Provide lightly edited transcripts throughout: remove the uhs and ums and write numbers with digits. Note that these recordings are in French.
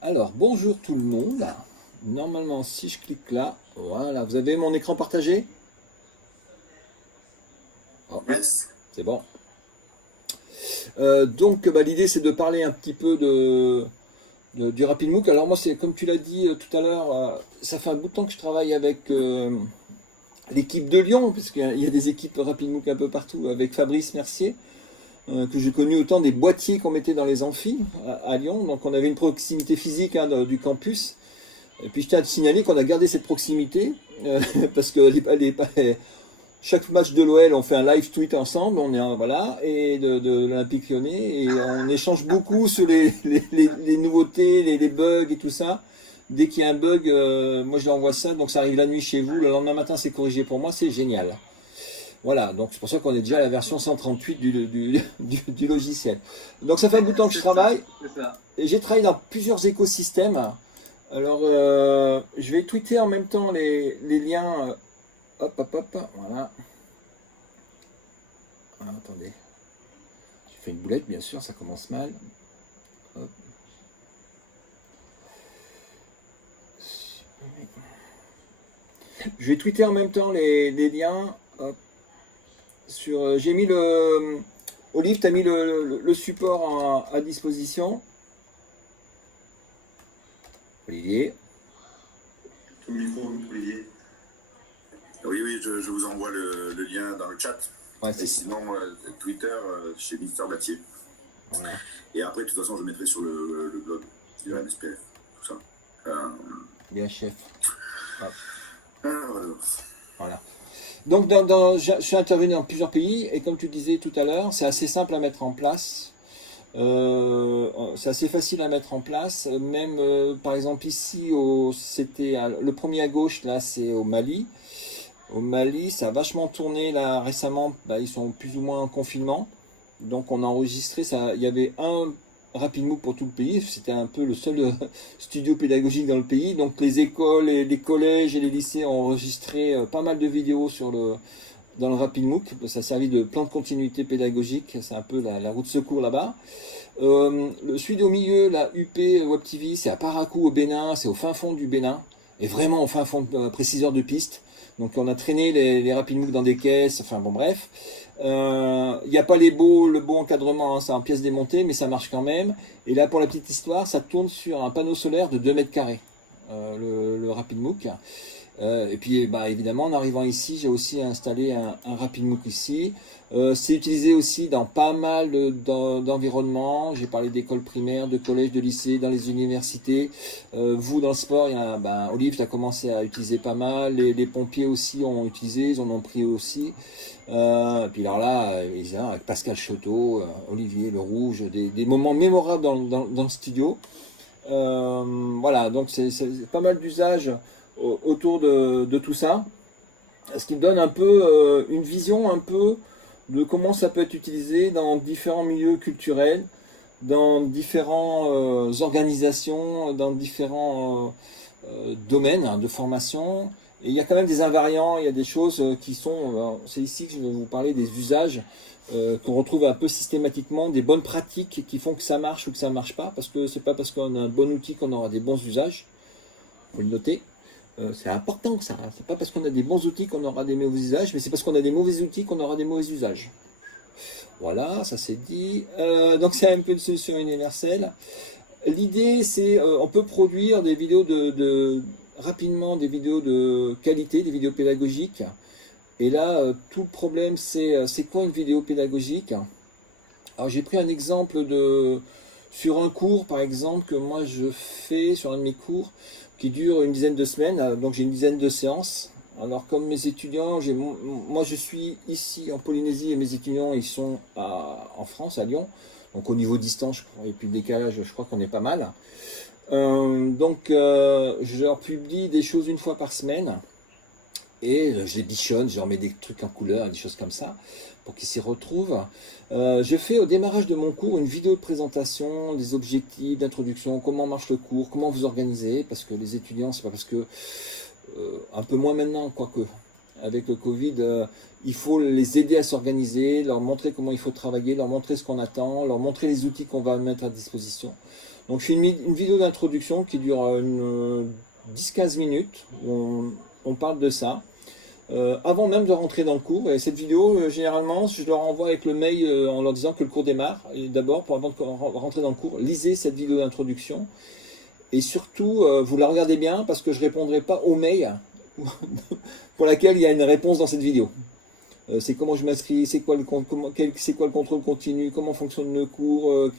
Alors, bonjour tout le monde. Normalement, si je clique là, voilà, vous avez mon écran partagé? Oh, Yes. c'est bon. Donc, l'idée, c'est de parler un petit peu du RapidMook. Alors, moi, c'est comme tu l'as dit tout à l'heure, ça fait un bout de temps que je travaille avec l'équipe de Lyon, parce qu'il y a des équipes RapidMook un peu partout, avec Fabrice Mercier, que j'ai connu autant des boîtiers qu'on mettait dans les amphis à Lyon. Donc, on avait une proximité physique du campus. Et puis je tiens à te signaler qu'on a gardé cette proximité, parce que chaque match de l'OL, on fait un live tweet ensemble, voilà, et de l'Olympique Lyonnais, et on échange beaucoup sur les nouveautés, les bugs et tout ça. Dès qu'il y a un bug, moi je lui envoie ça, donc ça arrive la nuit chez vous, le lendemain matin c'est corrigé pour moi, c'est génial. Voilà, donc c'est pour ça qu'on est déjà à la version 138 du logiciel. Donc ça fait un bout de temps que je C'est ça, travaille, c'est ça. et j'ai travaillé dans plusieurs écosystèmes. Alors, je vais tweeter en même temps les liens. Hop, hop, hop. Voilà. Ah, attendez. J'ai fait une boulette, bien sûr, ça commence mal. Hop. Je vais tweeter en même temps les liens. Hop. J'ai mis le. Olive, tu as mis le support à disposition. Olivier. Ton micro, Olivier. Oui, oui, je vous envoie le lien dans le chat. Ouais, Et sinon, Twitter chez Mister Batier. Voilà. Et après, de toute façon, je mettrai sur le blog du MSPF, tout ça. Bien, chef. Hop. Voilà. Voilà. Donc, je suis intervenu dans plusieurs pays, et comme tu disais tout à l'heure, c'est assez simple à mettre en place. C'est assez facile à mettre en place. Même par exemple ici, le premier à gauche, là c'est au Mali. Au Mali, ça a vachement tourné là récemment. Ils sont plus ou moins en confinement. Donc on a enregistré ça. Il y avait un RapidMook pour tout le pays. C'était un peu le seul studio pédagogique dans le pays. Donc les écoles, et les collèges et les lycées ont enregistré pas mal de vidéos dans le RapidMook. Ça a servi de plan de continuité pédagogique. C'est un peu la route de secours là-bas. Celui au milieu, la UP Web TV, c'est à Parakou au Bénin, c'est au fin fond du Bénin, et vraiment au fin fond, préciseur de piste. Donc on a traîné les RapidMook dans des caisses, enfin bon bref. Il n'y a pas le beau encadrement, hein, c'est en pièces démontées, mais ça marche quand même. Et là pour la petite histoire, ça tourne sur un panneau solaire de 2 mètres carrés, le RapidMook. Et puis évidemment en arrivant ici, j'ai aussi installé un RapidMook ici. C'est utilisé aussi dans pas mal d'environnements. J'ai parlé d'écoles primaires, de collèges, de lycées, dans les universités. Vous dans le sport, Olive, tu as commencé à utiliser pas mal. Les pompiers aussi ont utilisé, ils en ont pris aussi. Et puis alors là, avec Pascal Choteau, Olivier Le Rouge, des moments mémorables dans le studio. Voilà, donc c'est pas mal d'usages autour de tout ça, ce qui me donne un peu une vision un peu de comment ça peut être utilisé dans différents milieux culturels, dans différentes organisations, dans différents domaines hein, de formation. Et il y a quand même des invariants, il y a des choses qui sont... C'est ici que je vais vous parler des usages qu'on retrouve un peu systématiquement, des bonnes pratiques qui font que ça marche ou que ça ne marche pas, parce que c'est pas parce qu'on a un bon outil qu'on aura des bons usages. Faut le noter. C'est important ça. C'est pas parce qu'on a des bons outils qu'on aura des mauvais usages, mais c'est parce qu'on a des mauvais outils qu'on aura des mauvais usages. Voilà, ça c'est dit. Donc c'est un peu une solution universelle. L'idée c'est, on peut produire des vidéos rapidement des vidéos de qualité, des vidéos pédagogiques. Et là, tout le problème c'est quoi une vidéo pédagogique? Alors j'ai pris un exemple sur un cours par exemple que moi je fais sur un de mes cours qui dure une dizaine de semaines, donc j'ai une dizaine de séances. Alors comme mes étudiants, moi je suis ici en Polynésie et mes étudiants ils sont en France, à Lyon. Donc au niveau distance et puis le décalage, je crois qu'on est pas mal. Je leur publie des choses une fois par semaine. Et je les bichonne, je leur mets des trucs en couleur, des choses comme ça, pour qu'ils s'y retrouvent. Je fais au démarrage de mon cours une vidéo de présentation, des objectifs, d'introduction, comment marche le cours, comment vous organisez, parce que les étudiants, c'est pas parce que, un peu moins maintenant, quoique, avec le Covid, il faut les aider à s'organiser, leur montrer comment il faut travailler, leur montrer ce qu'on attend, leur montrer les outils qu'on va mettre à disposition. Donc je fais une vidéo d'introduction qui dure 10-15 minutes, où on parle de ça. Avant même de rentrer dans le cours, et cette vidéo, généralement, je leur envoie avec le mail en leur disant que le cours démarre. Et d'abord, avant de rentrer dans le cours, lisez cette vidéo d'introduction. Et surtout, vous la regardez bien, parce que je ne répondrai pas au mail pour laquelle il y a une réponse dans cette vidéo. C'est comment je m'inscris, c'est quoi le contrôle continu, comment fonctionne le cours,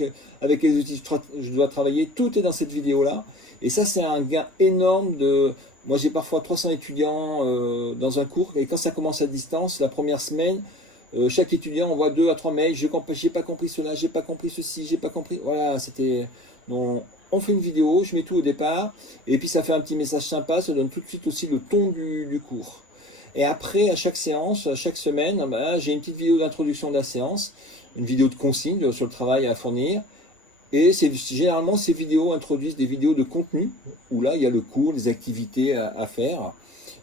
avec quels outils je dois travailler, tout est dans cette vidéo-là. Et ça, c'est un gain énorme de... Moi, j'ai parfois 300 étudiants dans un cours, et quand ça commence à distance, la première semaine, chaque étudiant envoie 2 à 3 mails, j'ai pas compris cela, j'ai pas compris ceci, j'ai pas compris... Voilà, c'était... Donc, on fait une vidéo, je mets tout au départ, et puis ça fait un petit message sympa, ça donne tout de suite aussi le ton du cours. Et après, à chaque séance, à chaque semaine, j'ai une petite vidéo d'introduction de la séance, une vidéo de consigne sur le travail à fournir. Et généralement, ces vidéos introduisent des vidéos de contenu, où là, il y a le cours, les activités à faire.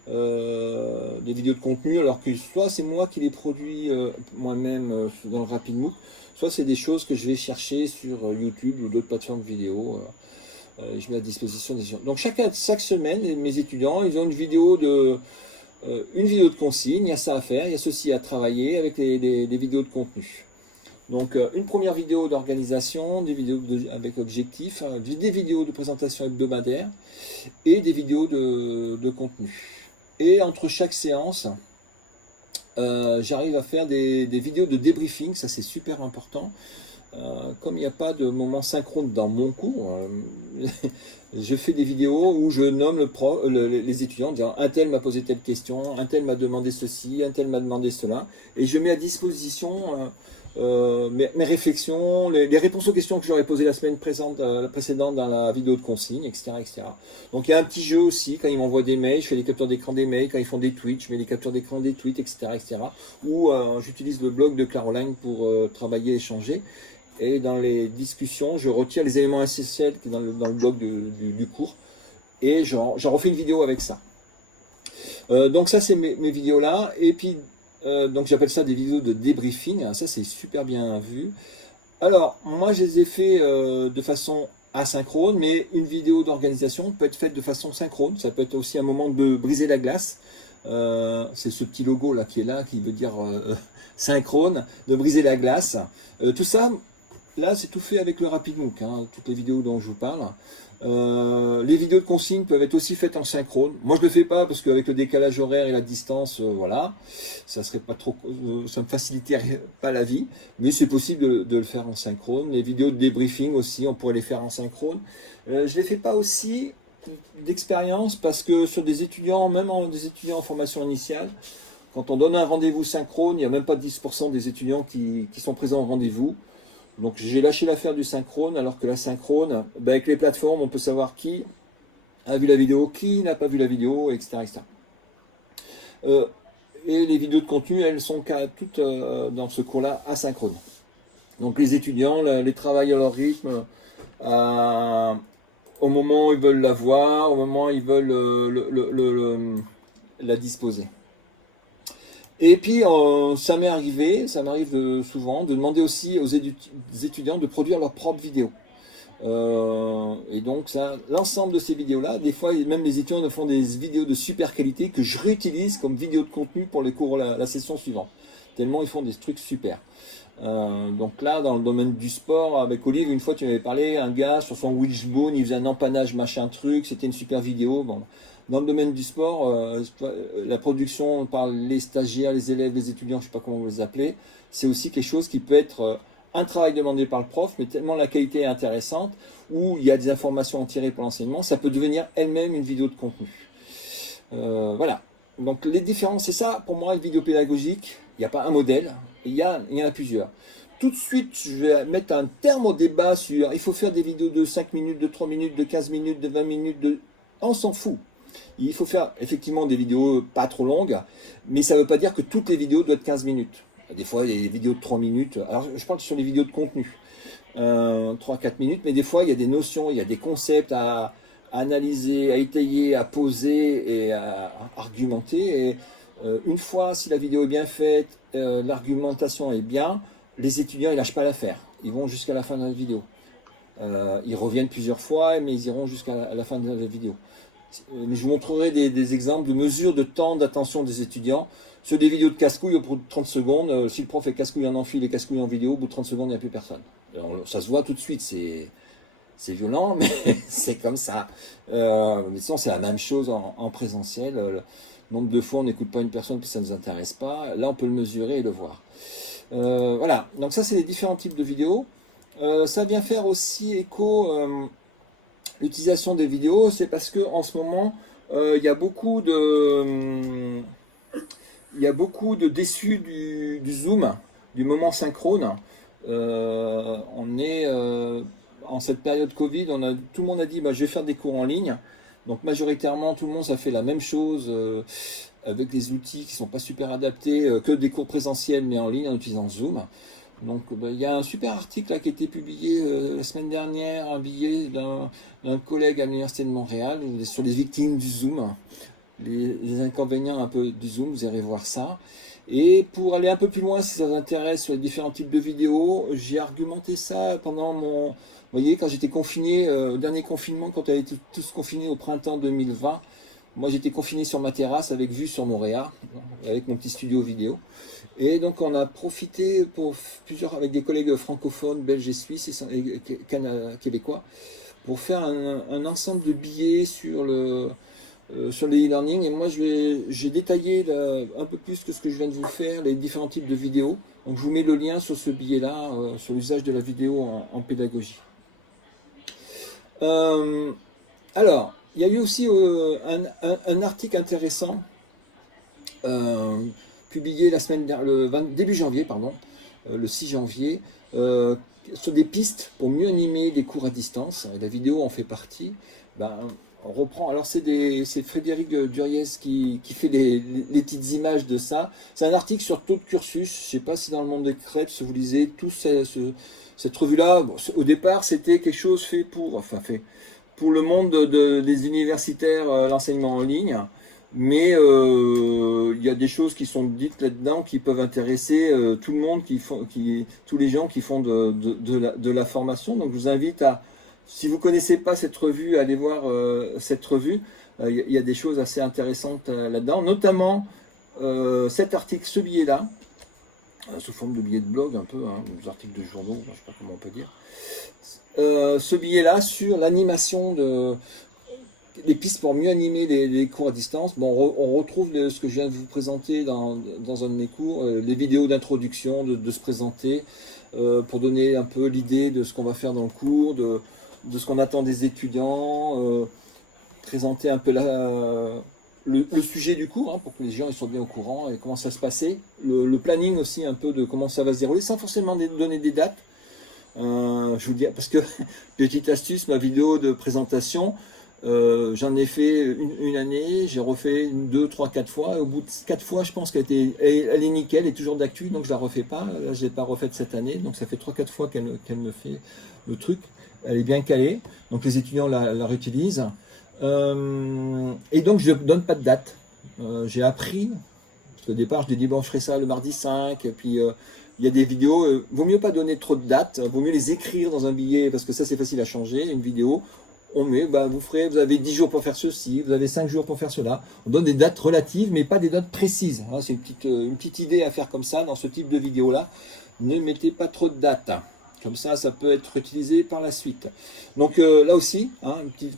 Des vidéos de contenu, alors que soit c'est moi qui les produis moi-même dans le RapidMOOC, soit c'est des choses que je vais chercher sur YouTube ou d'autres plateformes vidéo. Je mets à disposition des gens. Donc chaque semaine, mes étudiants, ils ont une vidéo de consigne, il y a ça à faire, il y a ceci à travailler avec des vidéos de contenu. Donc une première vidéo d'organisation, des vidéos avec objectifs, des vidéos de présentation hebdomadaire et des vidéos de contenu. Et entre chaque séance, j'arrive à faire des vidéos de débriefing, ça c'est super important. Comme il n'y a pas de moment synchrone dans mon cours, je fais des vidéos où je nomme les étudiants, en disant un tel m'a posé telle question, un tel m'a demandé ceci, un tel m'a demandé cela, et je mets à disposition mes réflexions, les réponses aux questions que j'aurais posées la semaine précédente dans la vidéo de consigne, etc., etc. Donc il y a un petit jeu aussi, quand ils m'envoient des mails, je fais des captures d'écran des mails, quand ils font des tweets, je mets des captures d'écran des tweets, etc., etc. Ou j'utilise le blog de Caroline pour travailler et échanger. Et dans les discussions, je retire les éléments essentiels qui sont dans le blog du cours. Et j'en refais une vidéo avec ça. Donc ça, c'est mes vidéos là. Et puis, donc j'appelle ça des vidéos de débriefing. Ça, c'est super bien vu. Alors, moi, je les ai fait de façon asynchrone, mais une vidéo d'organisation peut être faite de façon synchrone. Ça peut être aussi un moment de briser la glace. C'est ce petit logo là qui veut dire synchrone, de briser la glace. Tout ça... Là, c'est tout fait avec le RapidMOOC, toutes les vidéos dont je vous parle. Les vidéos de consigne peuvent être aussi faites en synchrone. Moi, je ne le fais pas parce qu'avec le décalage horaire et la distance, voilà, ça serait pas trop, ça me faciliterait pas la vie. Mais c'est possible de le faire en synchrone. Les vidéos de débriefing aussi, on pourrait les faire en synchrone. Je ne les fais pas aussi d'expérience parce que sur des étudiants, même des étudiants en formation initiale, quand on donne un rendez-vous synchrone, il n'y a même pas 10% des étudiants qui sont présents au rendez-vous. Donc j'ai lâché l'affaire du synchrone, alors que la synchrone, avec les plateformes, on peut savoir qui a vu la vidéo, qui n'a pas vu la vidéo, etc. etc. Et les vidéos de contenu, elles sont toutes dans ce cours-là asynchrone. Donc les étudiants les travaillent à leur rythme, au moment où ils veulent la voir, au moment où ils veulent la disposer. Et puis, ça m'arrive souvent de demander aussi aux étudiants de produire leurs propres vidéos. Et donc, l'ensemble de ces vidéos-là, des fois, même les étudiants me font des vidéos de super qualité que je réutilise comme vidéo de contenu pour les cours, la session suivante. Tellement ils font des trucs super. Donc là, dans le domaine du sport, avec Olive, une fois tu m'avais parlé, un gars sur son wishbone, il faisait un empannage machin truc, c'était une super vidéo. Bon. Dans le domaine du sport, la production par les stagiaires, les élèves, les étudiants, je ne sais pas comment vous les appelez, c'est aussi quelque chose qui peut être un travail demandé par le prof, mais tellement la qualité est intéressante, où il y a des informations à tirer pour l'enseignement, ça peut devenir elle-même une vidéo de contenu. Voilà. Donc les différences, c'est ça, pour moi, une vidéo pédagogique, il n'y a pas un modèle, il y en a plusieurs. Tout de suite, je vais mettre un terme au débat sur, il faut faire des vidéos de 5 minutes, de 3 minutes, de 15 minutes, de 20 minutes, on s'en fout. Il faut faire effectivement des vidéos pas trop longues, mais ça ne veut pas dire que toutes les vidéos doivent être 15 minutes. Des fois, il y a des vidéos de 3 minutes. Alors, je parle sur les vidéos de contenu. 3-4 minutes, mais des fois, il y a des notions, il y a des concepts à analyser, à étayer, à poser et à argumenter. Et une fois, si la vidéo est bien faite, l'argumentation est bien, les étudiants, ils lâchent pas l'affaire. Ils vont jusqu'à la fin de la vidéo. Ils reviennent plusieurs fois, mais ils iront jusqu'à la fin de la vidéo. Mais je vous montrerai des exemples de mesures de temps d'attention des étudiants sur des vidéos de casse-couilles au bout de 30 secondes. Si le prof est casse-couille en amphi, et casse-couille en vidéo, au bout de 30 secondes, il n'y a plus personne. Alors, ça se voit tout de suite, c'est violent, mais c'est comme ça. Mais sinon, c'est la même chose en présentiel. Le nombre de fois, on n'écoute pas une personne puis ça ne nous intéresse pas. Là, on peut le mesurer et le voir. Voilà, donc ça, c'est les différents types de vidéos. Ça vient faire aussi écho l'utilisation des vidéos, c'est parce que en ce moment, il y a beaucoup de déçus du Zoom, du moment synchrone. On est en cette période Covid, tout le monde a dit bah, je vais faire des cours en ligne. Donc majoritairement, tout le monde a fait la même chose avec des outils qui ne sont pas super adaptés, que des cours présentiels mais en ligne en utilisant Zoom. Donc il y a un super article là, qui a été publié la semaine dernière, un billet d'un collègue à l'Université de Montréal sur les victimes du Zoom, les inconvénients un peu du Zoom, vous irez voir ça. Et pour aller un peu plus loin, si ça vous intéresse sur les différents types de vidéos, j'ai argumenté ça pendant mon... Vous voyez, quand j'étais confiné, au dernier confinement, quand on avait été tous confinés au printemps 2020, moi j'étais confiné sur ma terrasse avec vue sur Montréal, avec mon petit studio vidéo. Et donc on a profité avec des collègues francophones, belges et suisses et québécois, pour faire un ensemble de billets sur le e-learning. Et moi j'ai détaillé un peu plus que ce que je viens de vous faire, les différents types de vidéos. Donc je vous mets le lien sur ce billet-là, sur l'usage de la vidéo en pédagogie. Alors, il y a eu aussi un article intéressant publié la semaine début janvier, pardon, le 6 janvier, sur des pistes pour mieux animer des cours à distance. Et la vidéo en fait partie. On reprend. Alors c'est Frédéric Duriez qui fait les petites images de ça. C'est un article sur taux de cursus. Je ne sais pas si dans le monde des crêpes vous lisez tout cette revue-là. Bon, au départ, c'était quelque chose fait pour le monde des universitaires, l'enseignement en ligne. Mais il y a des choses qui sont dites là-dedans qui peuvent intéresser tout le monde, tous les gens qui font de la formation. Donc je vous invite si vous ne connaissez pas cette revue, à aller voir cette revue. Il y a des choses assez intéressantes là-dedans, notamment cet article, ce billet-là, sous forme de billet de blog un peu, des articles de journaux, je ne sais pas comment on peut dire. Ce billet-là sur l'animation les pistes pour mieux animer les cours à distance. Bon, on retrouve ce que je viens de vous présenter dans un de mes cours, les vidéos d'introduction, de se présenter, pour donner un peu l'idée de ce qu'on va faire dans le cours, de ce qu'on attend des étudiants, présenter un peu le sujet du cours, pour que les gens ils soient bien au courant et comment ça se passait. Le planning aussi, un peu de comment ça va se dérouler, sans forcément donner des dates. Je vous dis, parce que, petite astuce, ma vidéo de présentation, j'en ai fait une année, j'ai refait 2, 3, 4 fois, et au bout de 4 fois, je pense elle est nickel, elle est toujours d'actu, donc je la refais pas. Là, je l'ai pas refaite cette année, donc ça fait 3-4 fois qu'elle me fait le truc. Elle est bien calée, donc les étudiants la réutilisent. Et donc je ne donne pas de date. J'ai appris, parce qu'au départ je dis bon je ferai ça le mardi 5, et puis il y a des vidéos, vaut mieux pas donner trop de dates, vaut mieux les écrire dans un billet, parce que ça c'est facile à changer, une vidéo. On met, vous avez 10 jours pour faire ceci, vous avez 5 jours pour faire cela. On donne des dates relatives, mais pas des dates précises. C'est une petite idée à faire comme ça, dans ce type de vidéo-là. Ne mettez pas trop de dates. Comme ça peut être utilisé par la suite. Donc là aussi,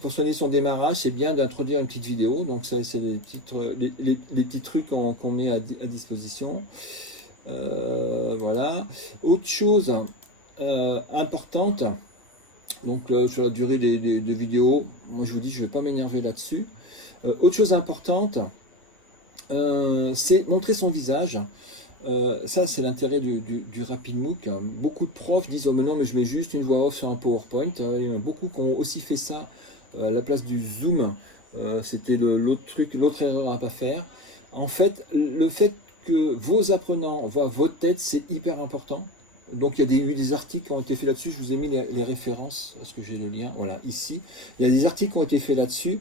pour soigner son démarrage, c'est bien d'introduire une petite vidéo. Donc ça, c'est les petits trucs qu'on met à disposition. Voilà. Autre chose importante, donc sur la durée des vidéos, moi je vous dis, je ne vais pas m'énerver là-dessus. Autre chose importante, c'est montrer son visage. Ça c'est l'intérêt du RapidMOOC. Beaucoup de profs disent oh mais non mais je mets juste une voix off sur un PowerPoint. Il y en a beaucoup qui ont aussi fait ça à la place du Zoom. C'était l'autre erreur à ne pas faire. En fait, le fait que vos apprenants voient votre tête, c'est hyper important. Donc il y a eu des articles qui ont été faits là-dessus, je vous ai mis les références, est-ce que j'ai le lien? Voilà, ici. Il y a des articles qui ont été faits là-dessus,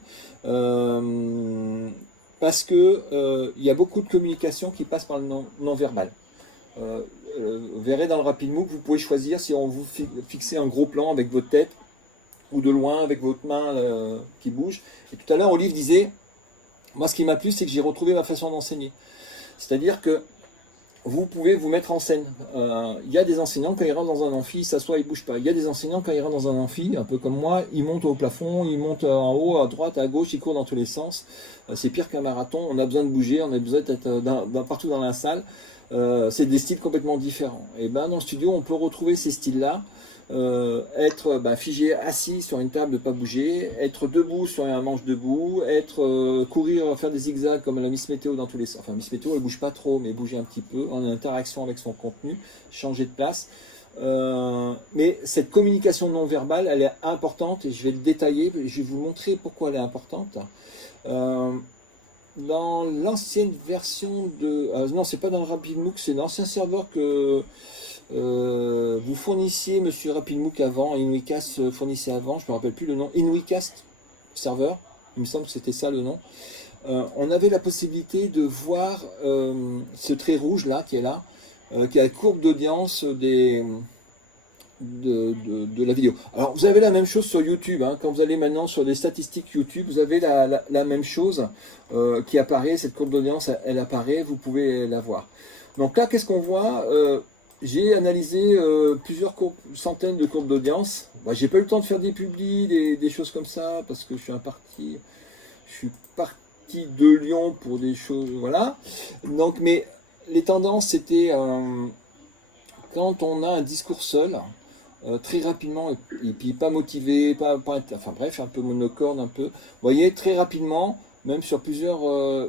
parce que il y a beaucoup de communication qui passe par le non-verbal. Vous verrez dans le RapidMOOC, vous pouvez choisir si on vous fixe un gros plan avec votre tête, ou de loin avec votre main qui bouge. Et tout à l'heure, Olive disait, moi ce qui m'a plu, c'est que j'ai retrouvé ma façon d'enseigner. C'est-à-dire que vous pouvez vous mettre en scène. Il y a des enseignants, quand ils rentrent dans un amphi, ils s'assoient, ils ne bougent pas. Il y a des enseignants, quand ils rentrent dans un amphi, un peu comme moi, ils montent au plafond, ils montent en haut, à droite, à gauche, ils courent dans tous les sens. C'est pire qu'un marathon, on a besoin de bouger, on a besoin d'être partout dans la salle. C'est des styles complètement différents. Et ben dans le studio, on peut retrouver ces styles-là. Être figé assis sur une table, ne pas bouger, être debout sur un manche debout, courir, faire des zigzags comme la Miss Météo dans tous les sens. Enfin, Miss Météo, elle bouge pas trop, mais bouger un petit peu en interaction avec son contenu, changer de place. Mais cette communication non verbale, elle est importante et je vais le détailler, je vais vous montrer pourquoi elle est importante. Dans l'ancienne version de... non, c'est pas dans le RapidMOOC, c'est l'ancien serveur que vous fournissiez, monsieur RapidMOOC avant, InWeCast fournissait avant, je ne me rappelle plus le nom, InWeCast serveur, il me semble que c'était ça le nom. On avait la possibilité de voir ce trait rouge là, qui est là, qui est la courbe d'audience de la vidéo. Alors vous avez la même chose sur YouTube, hein. Quand vous allez maintenant sur les statistiques YouTube, vous avez la même chose qui apparaît, cette courbe d'audience, elle apparaît, vous pouvez la voir. Donc là, qu'est-ce qu'on voit? J'ai analysé plusieurs centaines de courbes d'audience. Bah, j'ai pas eu le temps de faire des publis, des choses comme ça, parce que je suis parti de Lyon pour des choses, voilà. Donc, mais les tendances, c'était quand on a un discours seul, très rapidement, et puis pas motivé, enfin bref, un peu monocorde, un peu. Vous voyez, très rapidement, même sur plusieurs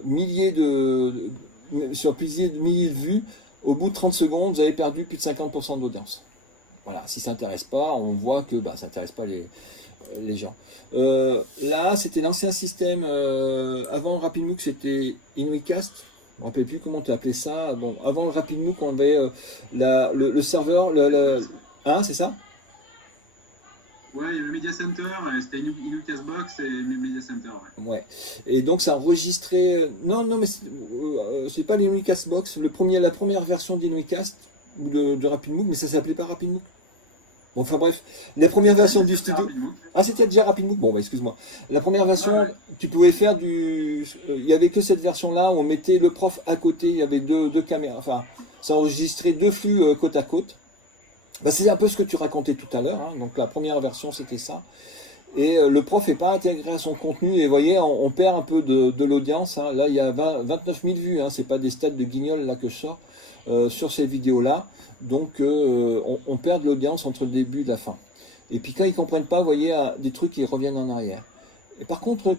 milliers de vues, au bout de 30 secondes, vous avez perdu plus de 50% d'audience. Voilà, si ça n'intéresse pas, on voit que ça n'intéresse pas les gens. Là, c'était l'ancien système. Avant RapidMOOC, c'était InWeCast. Je ne me rappelle plus comment tu appelais ça. Bon, avant le RapidMOOC, on avait le serveur. Hein, c'est ça? Ouais, il y avait Media Center, c'était InWeCastBox et Media Center. Ouais. Et donc ça enregistrait. Non, mais c'est pas l'InWeCastBox. La première version d'InWeCast ou de RapidMOOC, mais ça s'appelait pas RapidMOOC. Bon, enfin bref, la première version du studio. Ah, c'était déjà RapidMOOC. Bon, excuse-moi. La première version, tu pouvais faire du. Il y avait que cette version-là où on mettait le prof à côté. Il y avait deux caméras. Enfin, ça enregistrait deux flux côte à côte. C'est un peu ce que tu racontais tout à l'heure, hein. Donc la première version c'était ça. Et le prof n'est pas intégré à son contenu. Et vous voyez, on perd un peu de l'audience, hein. Là il y a 29 000 vues, hein. C'est pas des stats de guignol là que je sors sur ces vidéos-là. Donc on perd de l'audience entre le début et la fin. Et puis quand ils ne comprennent pas, vous voyez, des trucs qui reviennent en arrière. Et par contre,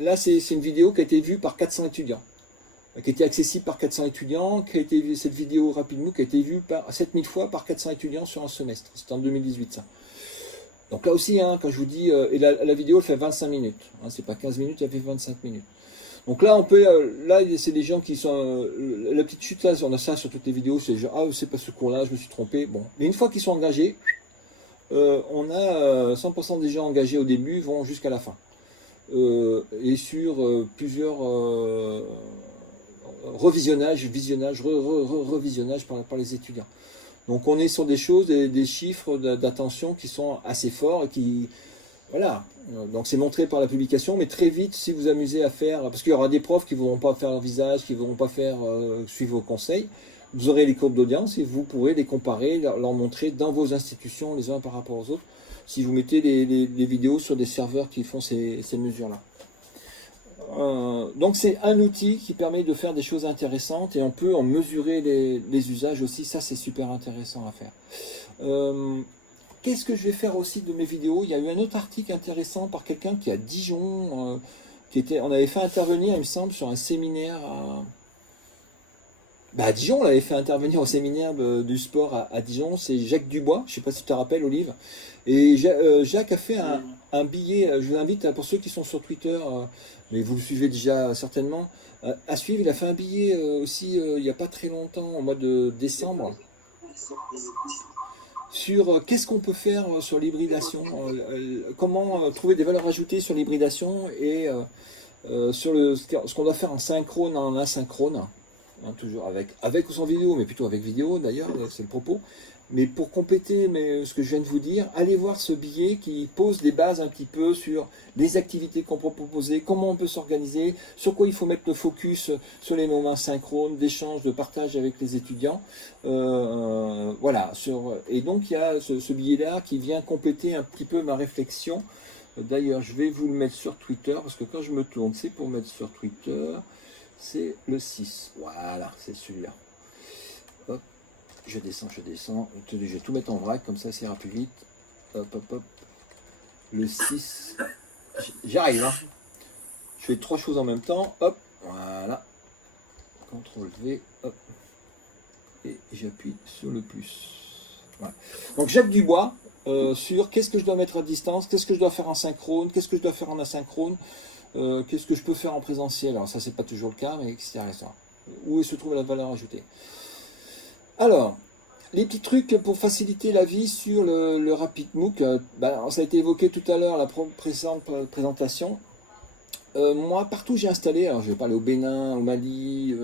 là c'est une vidéo qui a été vue par 400 étudiants. Qui était accessible par 400 étudiants, cette vidéo RapidMOOC a été vue 7000 fois par 400 étudiants sur un semestre. C'était en 2018 ça. Donc là aussi, hein, quand je vous dis, et la vidéo elle fait 25 minutes, hein, c'est pas 15 minutes, elle fait 25 minutes. Donc là, là c'est des gens qui sont, la petite chute là, on a ça sur toutes les vidéos, c'est genre, ah c'est pas ce cours-là, je me suis trompé. Bon, mais une fois qu'ils sont engagés, on a 100% des gens engagés au début vont jusqu'à la fin. Et sur plusieurs revisionnage par les étudiants. Donc on est sur des choses, des chiffres d'attention qui sont assez forts et qui, voilà. Donc c'est montré par la publication, mais très vite, si vous amusez à faire, parce qu'il y aura des profs qui ne voudront pas faire leur visage, qui ne voudront pas faire suivre vos conseils, vous aurez les courbes d'audience et vous pourrez les comparer, leur montrer dans vos institutions les uns par rapport aux autres, si vous mettez des vidéos sur des serveurs qui font ces mesures-là. Donc c'est un outil qui permet de faire des choses intéressantes et on peut en mesurer les usages aussi, ça c'est super intéressant à faire. Qu'est-ce que je vais faire aussi de mes vidéos? Il y a eu un autre article intéressant par quelqu'un qui est à Dijon, on avait fait intervenir, il me semble, sur un séminaire à Dijon, on l'avait fait intervenir au séminaire du sport à Dijon, c'est Jacques Dubois, je ne sais pas si tu te rappelles Olive, et Jacques a fait un billet, je vous invite, pour ceux qui sont sur Twitter, mais vous le suivez déjà certainement, à suivre, il a fait un billet aussi il n'y a pas très longtemps, au mois de décembre, sur qu'est-ce qu'on peut faire sur l'hybridation, comment trouver des valeurs ajoutées sur l'hybridation et sur ce qu'on doit faire en synchrone, en asynchrone. Hein, toujours avec ou sans vidéo, mais plutôt avec vidéo d'ailleurs, c'est le propos. Mais pour compléter ce que je viens de vous dire, allez voir ce billet qui pose des bases un petit peu sur les activités qu'on peut proposer, comment on peut s'organiser, sur quoi il faut mettre le focus sur les moments synchrones, d'échange, de partage avec les étudiants. Voilà. Et donc il y a ce billet-là qui vient compléter un petit peu ma réflexion. D'ailleurs, je vais vous le mettre sur Twitter, parce que quand je me tourne, c'est pour mettre sur Twitter, c'est le 6. Voilà, c'est celui-là. Hop. Je descends. Je vais tout mettre en vrac, comme ça, ça ira plus vite. Hop, hop, hop. Le 6. J'arrive, hein. Je fais 3 choses en même temps. Hop, voilà. CTRL V, hop. Et j'appuie sur le plus. Voilà. Donc, Jacques Dubois, sur qu'est-ce que je dois mettre à distance, qu'est-ce que je dois faire en synchrone, qu'est-ce que je dois faire en asynchrone, qu'est-ce que je peux faire en présentiel. Alors, ça, c'est pas toujours le cas, mais etc. Où se trouve la valeur ajoutée. Alors, les petits trucs pour faciliter la vie sur le RapidMOOC, ça a été évoqué tout à l'heure, la précédente présentation. Moi, partout j'ai installé, alors je vais parler au Bénin, au Mali,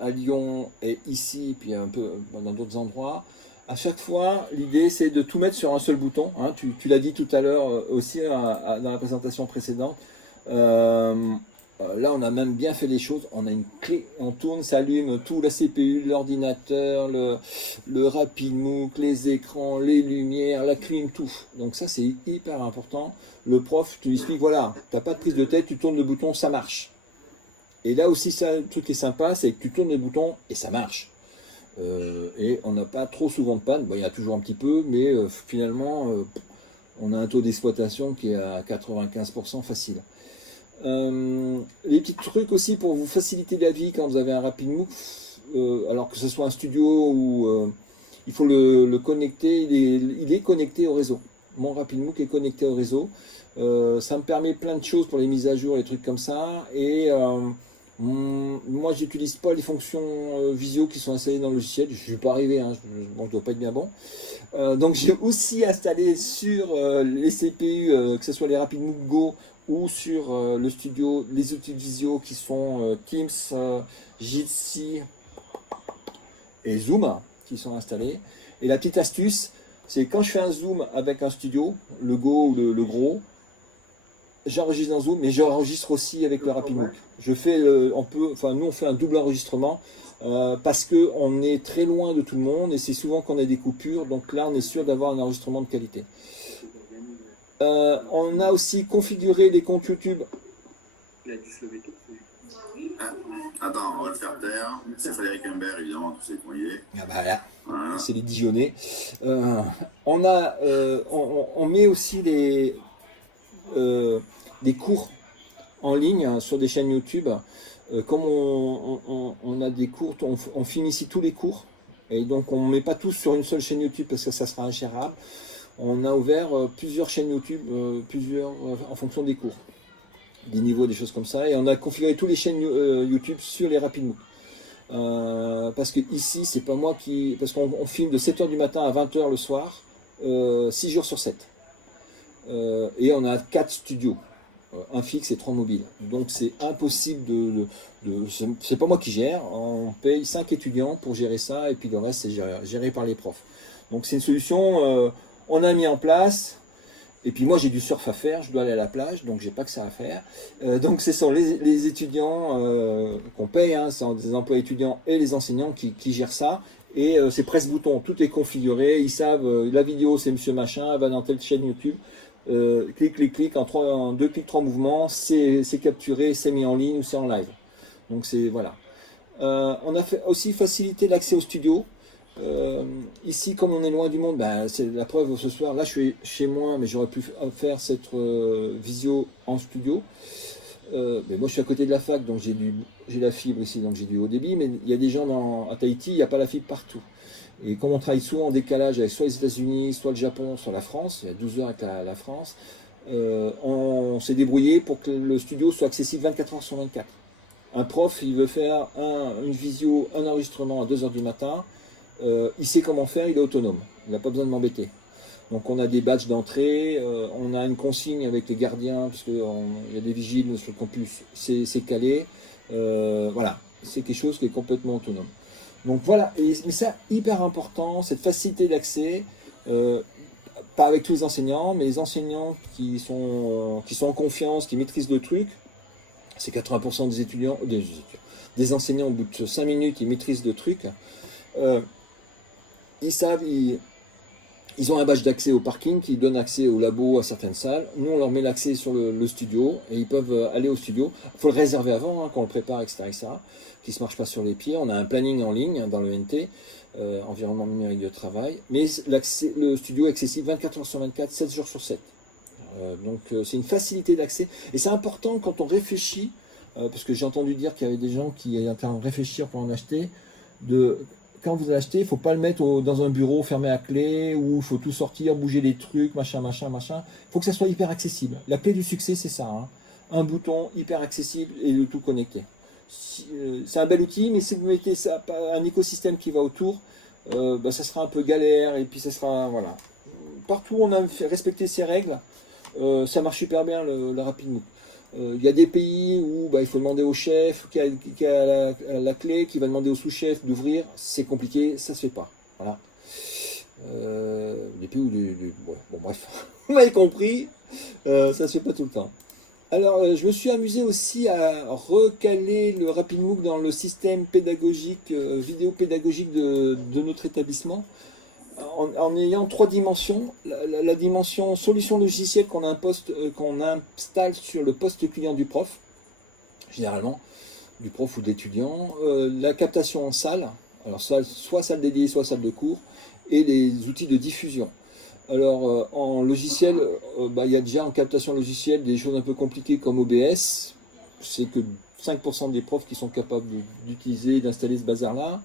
à Lyon et ici, puis un peu dans d'autres endroits. À chaque fois, l'idée c'est de tout mettre sur un seul bouton. Hein. Tu l'as dit tout à l'heure aussi dans la présentation précédente. Là, on a même bien fait les choses. On a une clé, on tourne, ça allume tout, la CPU, l'ordinateur, le RapidMOOC, les écrans, les lumières, la clim, tout. Donc ça, c'est hyper important. Le prof, tu lui expliques, voilà, tu n'as pas de prise de tête, tu tournes le bouton, ça marche. Et là aussi, ça, le truc qui est sympa, c'est que tu tournes le bouton et ça marche. Et on n'a pas trop souvent de panne. Bon, il y a toujours un petit peu, mais finalement, on a un taux d'exploitation qui est à 95% facile. Les petits trucs aussi pour vous faciliter la vie quand vous avez un RapidMOOC, alors que ce soit un studio ou il faut le connecter, il est connecté au réseau. Mon RapidMOOC est connecté au réseau. Ça me permet plein de choses pour les mises à jour, les trucs comme ça. Et moi, j'utilise pas les fonctions visio qui sont installées dans le logiciel. Je ne suis pas arrivé, hein, je dois pas être bien bon. Donc j'ai aussi installé sur les CPU, que ce soit les RapidMOOC Go ou sur le studio, les outils de visio qui sont Teams, Jitsi et Zoom qui sont installés. Et la petite astuce, c'est quand je fais un Zoom avec un studio, le Go ou le Gros, j'enregistre dans Zoom, mais j'enregistre aussi avec le RapidMOOC. Je fais, nous on fait un double enregistrement parce que on est très loin de tout le monde et c'est souvent qu'on a des coupures. Donc là, on est sûr d'avoir un enregistrement de qualité. On a aussi configuré les comptes YouTube. Attends, on va le faire taire. C'est Frédéric Humbert, évidemment, tous ces courriers. Ah bah là, Voilà. c'est les Dijonnais. On met aussi des cours en ligne sur des chaînes YouTube. Comme on a des cours, on filme ici tous les cours. Et donc on ne met pas tous sur une seule chaîne YouTube parce que ça sera ingérable. On a ouvert plusieurs chaînes YouTube, en fonction des cours, des niveaux, des choses comme ça. Et on a configuré toutes les chaînes YouTube sur les RapidMOOC. Parce que ici, c'est pas moi qui... Parce qu'on filme de 7h du matin à 20h le soir, 6 jours sur 7. Et on a 4 studios, un fixe et 3 mobiles. Donc c'est impossible c'est pas moi qui gère, on paye 5 étudiants pour gérer ça, et puis le reste c'est géré par les profs. Donc c'est une solution, on a mis en place, et puis moi j'ai du surf à faire, je dois aller à la plage, donc j'ai pas que ça à faire. Donc ce sont les étudiants qu'on paye, hein, c'est des emplois étudiants et les enseignants qui gèrent ça. Et c'est presse-bouton, tout est configuré, ils savent, la vidéo c'est monsieur machin, elle va dans telle chaîne YouTube. Clic, en 2 clics, 3 mouvements, c'est capturé, c'est mis en ligne ou c'est en live. Donc c'est voilà. On a aussi facilité l'accès au studio. Ici, comme on est loin du monde, c'est la preuve ce soir. Là, je suis chez moi, mais j'aurais pu faire cette visio en studio. Mais moi, je suis à côté de la fac, donc j'ai la fibre ici, donc j'ai du haut débit. Mais il y a des gens à Tahiti, il n'y a pas la fibre partout. Et comme on travaille souvent en décalage avec soit les États-Unis, soit le Japon, soit la France, il y a 12 heures avec la France, on s'est débrouillé pour que le studio soit accessible 24 heures sur 24. Un prof, il veut faire une visio, un enregistrement à 2 heures du matin, il sait comment faire, il est autonome, il n'a pas besoin de m'embêter. Donc on a des badges d'entrée, on a une consigne avec les gardiens, parce qu'il y a des vigiles sur le campus, c'est calé. Voilà, c'est quelque chose qui est complètement autonome. Donc voilà, mais c'est hyper important, cette facilité d'accès, pas avec tous les enseignants, mais les enseignants qui sont en confiance, qui maîtrisent le truc, c'est 80% des étudiants, des enseignants, au bout de 5 minutes, ils maîtrisent le truc. Ils savent, ils ont un badge d'accès au parking qui donne accès au labo, à certaines salles. Nous, on leur met l'accès sur le studio et ils peuvent aller au studio. Il faut le réserver avant, hein, quand on le prépare, etc., etc., qui ne se marche pas sur les pieds. On a un planning en ligne dans le NT, environnement numérique de travail. Mais le studio est accessible 24 heures sur 24, 7 jours sur 7. Donc c'est une facilité d'accès. Et c'est important quand on réfléchit, parce que j'ai entendu dire qu'il y avait des gens qui étaient en train de réfléchir pour en acheter, quand vous achetez, il ne faut pas le mettre dans un bureau fermé à clé, où il faut tout sortir, bouger les trucs, machin, machin, machin. Il faut que ça soit hyper accessible. La clé du succès, c'est ça, hein. Un bouton hyper accessible et le tout connecté. C'est un bel outil, mais si vous mettez ça, un écosystème qui va autour, ça sera un peu galère, et puis ça sera, voilà. Partout où on a fait respecter ces règles, ça marche super bien le RapidMook. Il y a des pays où il faut demander au chef qui a la clé, qui va demander au sous-chef d'ouvrir. C'est compliqué, ça se fait pas. Voilà. Des pays où bon bref, vous m'avez compris, ça se fait pas tout le temps. Alors, je me suis amusé aussi à recaler le RapidMook dans le système pédagogique, vidéo pédagogique de notre établissement. En ayant 3 dimensions, la dimension solution logicielle qu'on installe sur le poste client du prof, généralement du prof ou de l'étudiant, la captation en salle, alors soit salle dédiée, soit salle de cours, et les outils de diffusion. Alors en logiciel, il y a déjà en captation logicielle des choses un peu compliquées comme OBS, c'est que 5% des profs qui sont capables d'utiliser, d'installer ce bazar-là.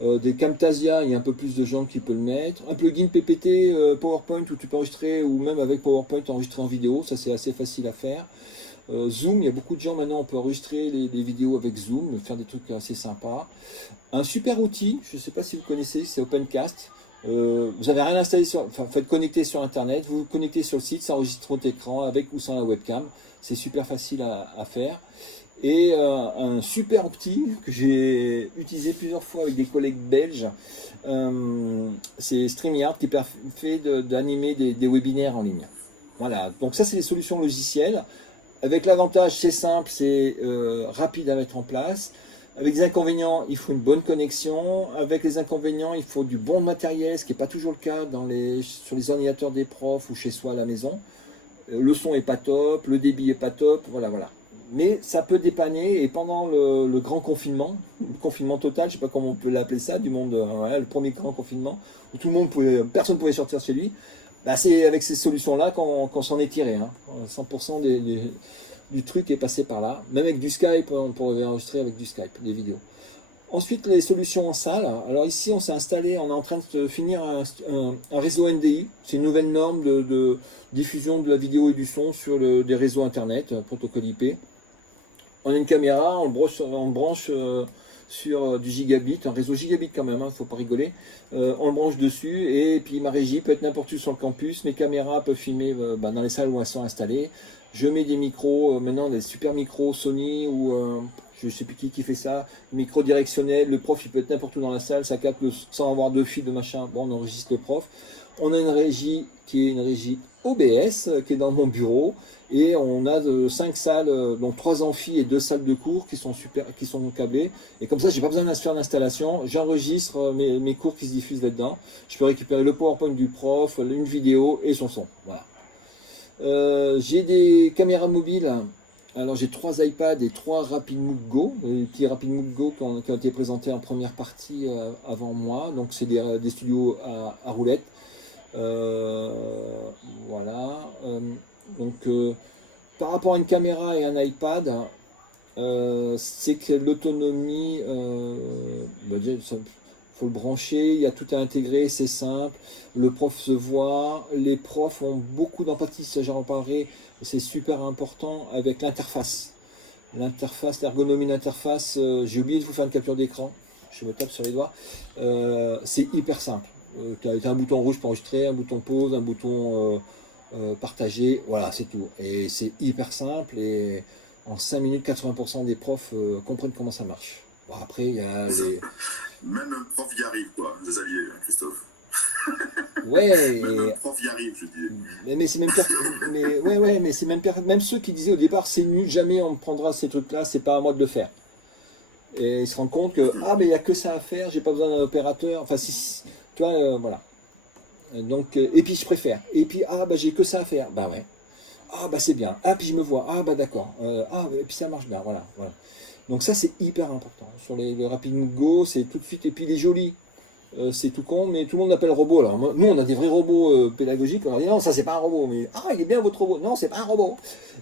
Des Camtasia, il y a un peu plus de gens qui peuvent le mettre. Un plugin PPT, PowerPoint, où tu peux enregistrer, ou même avec PowerPoint, enregistrer en vidéo, ça c'est assez facile à faire. Zoom, il y a beaucoup de gens maintenant, on peut enregistrer les vidéos avec Zoom, faire des trucs assez sympas. Un super outil, je ne sais pas si vous connaissez, c'est Opencast. Vous n'avez rien installé faites connecter sur Internet, vous vous connectez sur le site, ça enregistre votre écran avec ou sans la webcam. C'est super facile à faire. Et un super outil que j'ai utilisé plusieurs fois avec des collègues belges, c'est StreamYard qui permet d'animer des webinaires en ligne. Voilà, donc ça c'est les solutions logicielles. Avec l'avantage, c'est simple, c'est rapide à mettre en place. Avec des inconvénients, il faut une bonne connexion. Avec les inconvénients, il faut du bon matériel, ce qui n'est pas toujours le cas sur les ordinateurs des profs ou chez soi à la maison. Le son n'est pas top, le débit n'est pas top, voilà. Mais ça peut dépanner, et pendant le grand confinement, le confinement total, je ne sais pas comment on peut l'appeler ça, du monde, le premier grand confinement, où personne ne pouvait sortir chez lui, c'est avec ces solutions-là qu'on s'en est tiré. Hein. 100% du truc est passé par là. Même avec du Skype, on pourrait enregistrer avec du Skype, des vidéos. Ensuite, les solutions en salle. Alors ici, on s'est installé, on est en train de finir un réseau NDI. C'est une nouvelle norme de diffusion de la vidéo et du son sur des réseaux Internet, protocole IP. On a une caméra, on le branche sur du gigabit, un réseau gigabit quand même, faut pas rigoler. On le branche dessus, et puis ma régie peut être n'importe où sur le campus. Mes caméras peuvent filmer dans les salles où elles sont installées. Je mets des micros, maintenant des super micros Sony, ou je ne sais plus qui fait ça, micro directionnel, le prof il peut être n'importe où dans la salle, ça capte sans avoir de fil de machin, bon, on enregistre le prof. On a une régie qui est une régie OBS, qui est dans mon bureau, et on a 5 salles, donc 3 amphis et 2 salles de cours qui sont câblées, et comme ça j'ai pas besoin de faire d'installation, j'enregistre mes cours qui se diffusent là-dedans, je peux récupérer le PowerPoint du prof, une vidéo et son son, voilà. J'ai des caméras mobiles. Alors j'ai 3 iPads et 3 RapidMook Go, les petits RapidMook Go qui ont été présentés en première partie avant moi. Donc c'est des studios à roulettes. Voilà. Par rapport à une caméra et un iPad, c'est que l'autonomie, faut le brancher, il y a tout à intégrer, c'est simple, le prof se voit, les profs ont beaucoup d'empathie, ça j'en parlerai, c'est super important avec l'interface. L'ergonomie d'interface, j'ai oublié de vous faire une capture d'écran, je me tape sur les doigts, c'est hyper simple. Tu as un bouton rouge pour enregistrer, un bouton pause, un bouton partager, voilà, c'est tout. Et c'est hyper simple, et en 5 minutes, 80% des profs comprennent comment ça marche. Bon, après, il y a Même un prof y arrive, quoi. Xavier, Christophe. Ouais, Même un prof y arrive, je dis. mais c'est même pire. Mais ouais, mais c'est même pire. Même ceux qui disaient au départ, c'est nul, jamais on me prendra ces trucs-là, c'est pas à moi de le faire. Et ils se rendent compte que, ah, mais il n'y a que ça à faire, j'ai pas besoin d'un opérateur. Enfin, tu vois, voilà. Donc, et puis je préfère. Et puis, ah, bah j'ai que ça à faire. Bah ouais. Ah, bah c'est bien. Ah, puis je me vois. Ah, bah d'accord. Ah, et puis ça marche bien. Voilà, voilà. Donc ça, c'est hyper important. Sur les Rapid Move Go, c'est tout de suite. Et puis il est joli. C'est tout con, mais tout le monde l'appelle robot. Alors nous, on a des vrais robots pédagogiques. On leur dit non, ça c'est pas un robot. Mais ah, il est bien votre robot. Non, c'est pas un robot.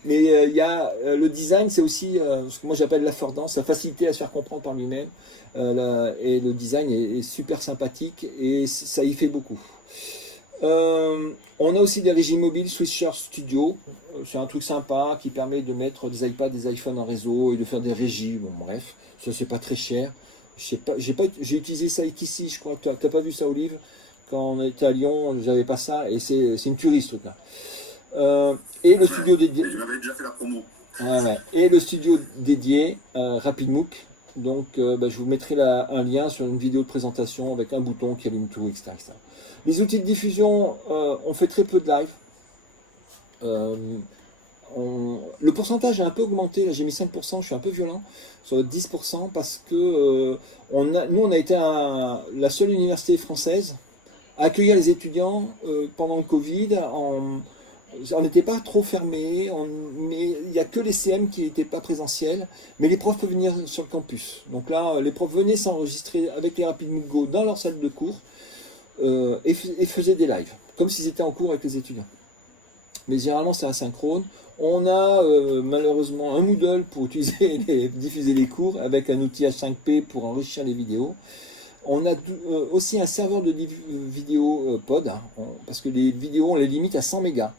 Mais il y a le design, c'est aussi ce que moi j'appelle l'affordance, la facilité à se faire comprendre par lui-même. Et le design est super sympathique et ça y fait beaucoup. On a aussi des régies mobiles Switcher Studio. C'est un truc sympa qui permet de mettre des iPads, des iPhones en réseau et de faire des régies. Bon, bref, ça c'est pas très cher. J'ai utilisé ça ici, je crois. T'as pas vu ça, Olive? Quand on était à Lyon, j'avais pas ça et c'est une tuerie ce truc-là. Et le studio dédié. Je m'avais déjà fait la promo. Ouais. Et le studio dédié, RapidMook. Donc, je vous mettrai un lien sur une vidéo de présentation avec un bouton qui allume tout, etc. etc. Les outils de diffusion, on fait très peu de live. Le pourcentage a un peu augmenté, là j'ai mis 5%, je suis un peu violent, sur 10% parce que nous on a été la seule université française à accueillir les étudiants pendant le Covid. On n'était pas trop fermé, mais il n'y a que les CM qui n'étaient pas présentiels, mais les profs peuvent venir sur le campus. Donc là, les profs venaient s'enregistrer avec les Rapid Move Go dans leur salle de cours et faisaient des lives, comme s'ils étaient en cours avec les étudiants. Mais généralement c'est asynchrone. On a malheureusement un Moodle pour diffuser les cours avec un outil H5P pour enrichir les vidéos. On a aussi un serveur de vidéo pod, hein, parce que les vidéos on les limite à 100 mégas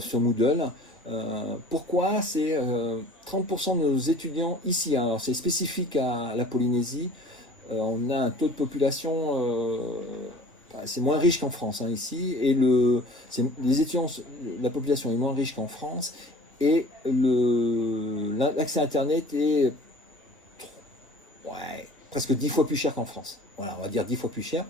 sur Moodle. Pourquoi? C'est 30% de nos étudiants ici, hein, alors c'est spécifique à la Polynésie. On a un taux de population c'est moins riche qu'en France hein, ici, et les étudiants, la population est moins riche qu'en France, et l'accès à Internet est presque 10 fois plus cher qu'en France. Voilà, on va dire 10 fois plus cher.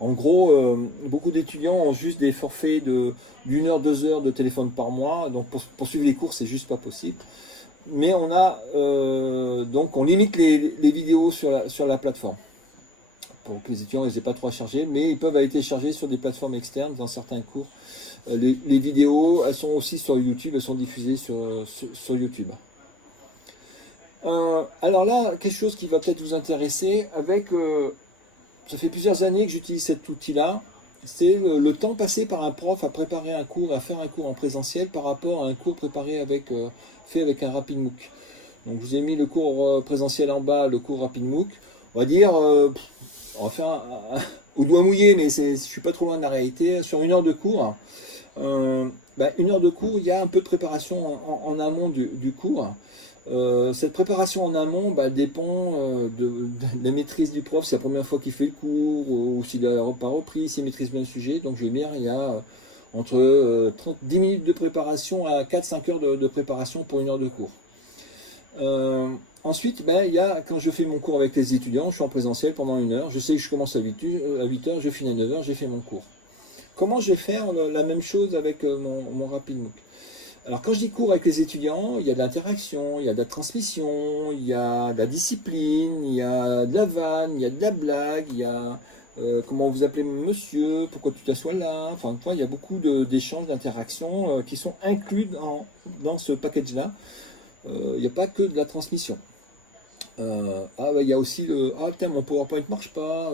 En gros, beaucoup d'étudiants ont juste des forfaits d'1 heure, 2 heures de téléphone par mois, donc pour suivre les cours, c'est juste pas possible. Mais donc on limite les vidéos sur la plateforme, pour que les étudiants n'aient pas trop à charger, mais ils peuvent aller télécharger sur des plateformes externes dans certains cours. Les vidéos, elles sont aussi sur YouTube, elles sont diffusées sur YouTube. Alors là, quelque chose qui va peut-être vous intéresser, ça fait plusieurs années que j'utilise cet outil-là, c'est le temps passé par un prof à préparer un cours, à faire un cours en présentiel par rapport à un cours préparé fait avec un RapidMook. Donc je vous ai mis le cours présentiel en bas, le cours RapidMook. On va dire, on va faire au doigt mouillé, mais je suis pas trop loin de la réalité. Sur 1 heure de cours, 1 heure de cours, il y a un peu de préparation en amont du cours. Cette préparation en amont dépend de la maîtrise du prof. C'est la première fois qu'il fait le cours, ou s'il n'a pas repris, s'il maîtrise bien le sujet. Donc je vais dire, il y a entre 10 minutes de préparation à 4-5 heures de préparation pour 1 heure de cours. Ensuite, il y a, quand je fais mon cours avec les étudiants, je suis en présentiel pendant 1 heure, je sais que je commence à 8 heures, je finis à 9 heures, j'ai fait mon cours. Comment je vais faire la même chose avec mon RapidMook? Alors quand je dis cours avec les étudiants, il y a de l'interaction, il y a de la transmission, il y a de la discipline, il y a de la vanne, il y a de la blague, il y a comment vous appelez monsieur, pourquoi tu t'assois là, enfin il y a beaucoup d'échanges, d'interactions qui sont inclus dans ce package-là. Il n'y a pas que de la transmission. Il y a aussi mon PowerPoint ne marche pas,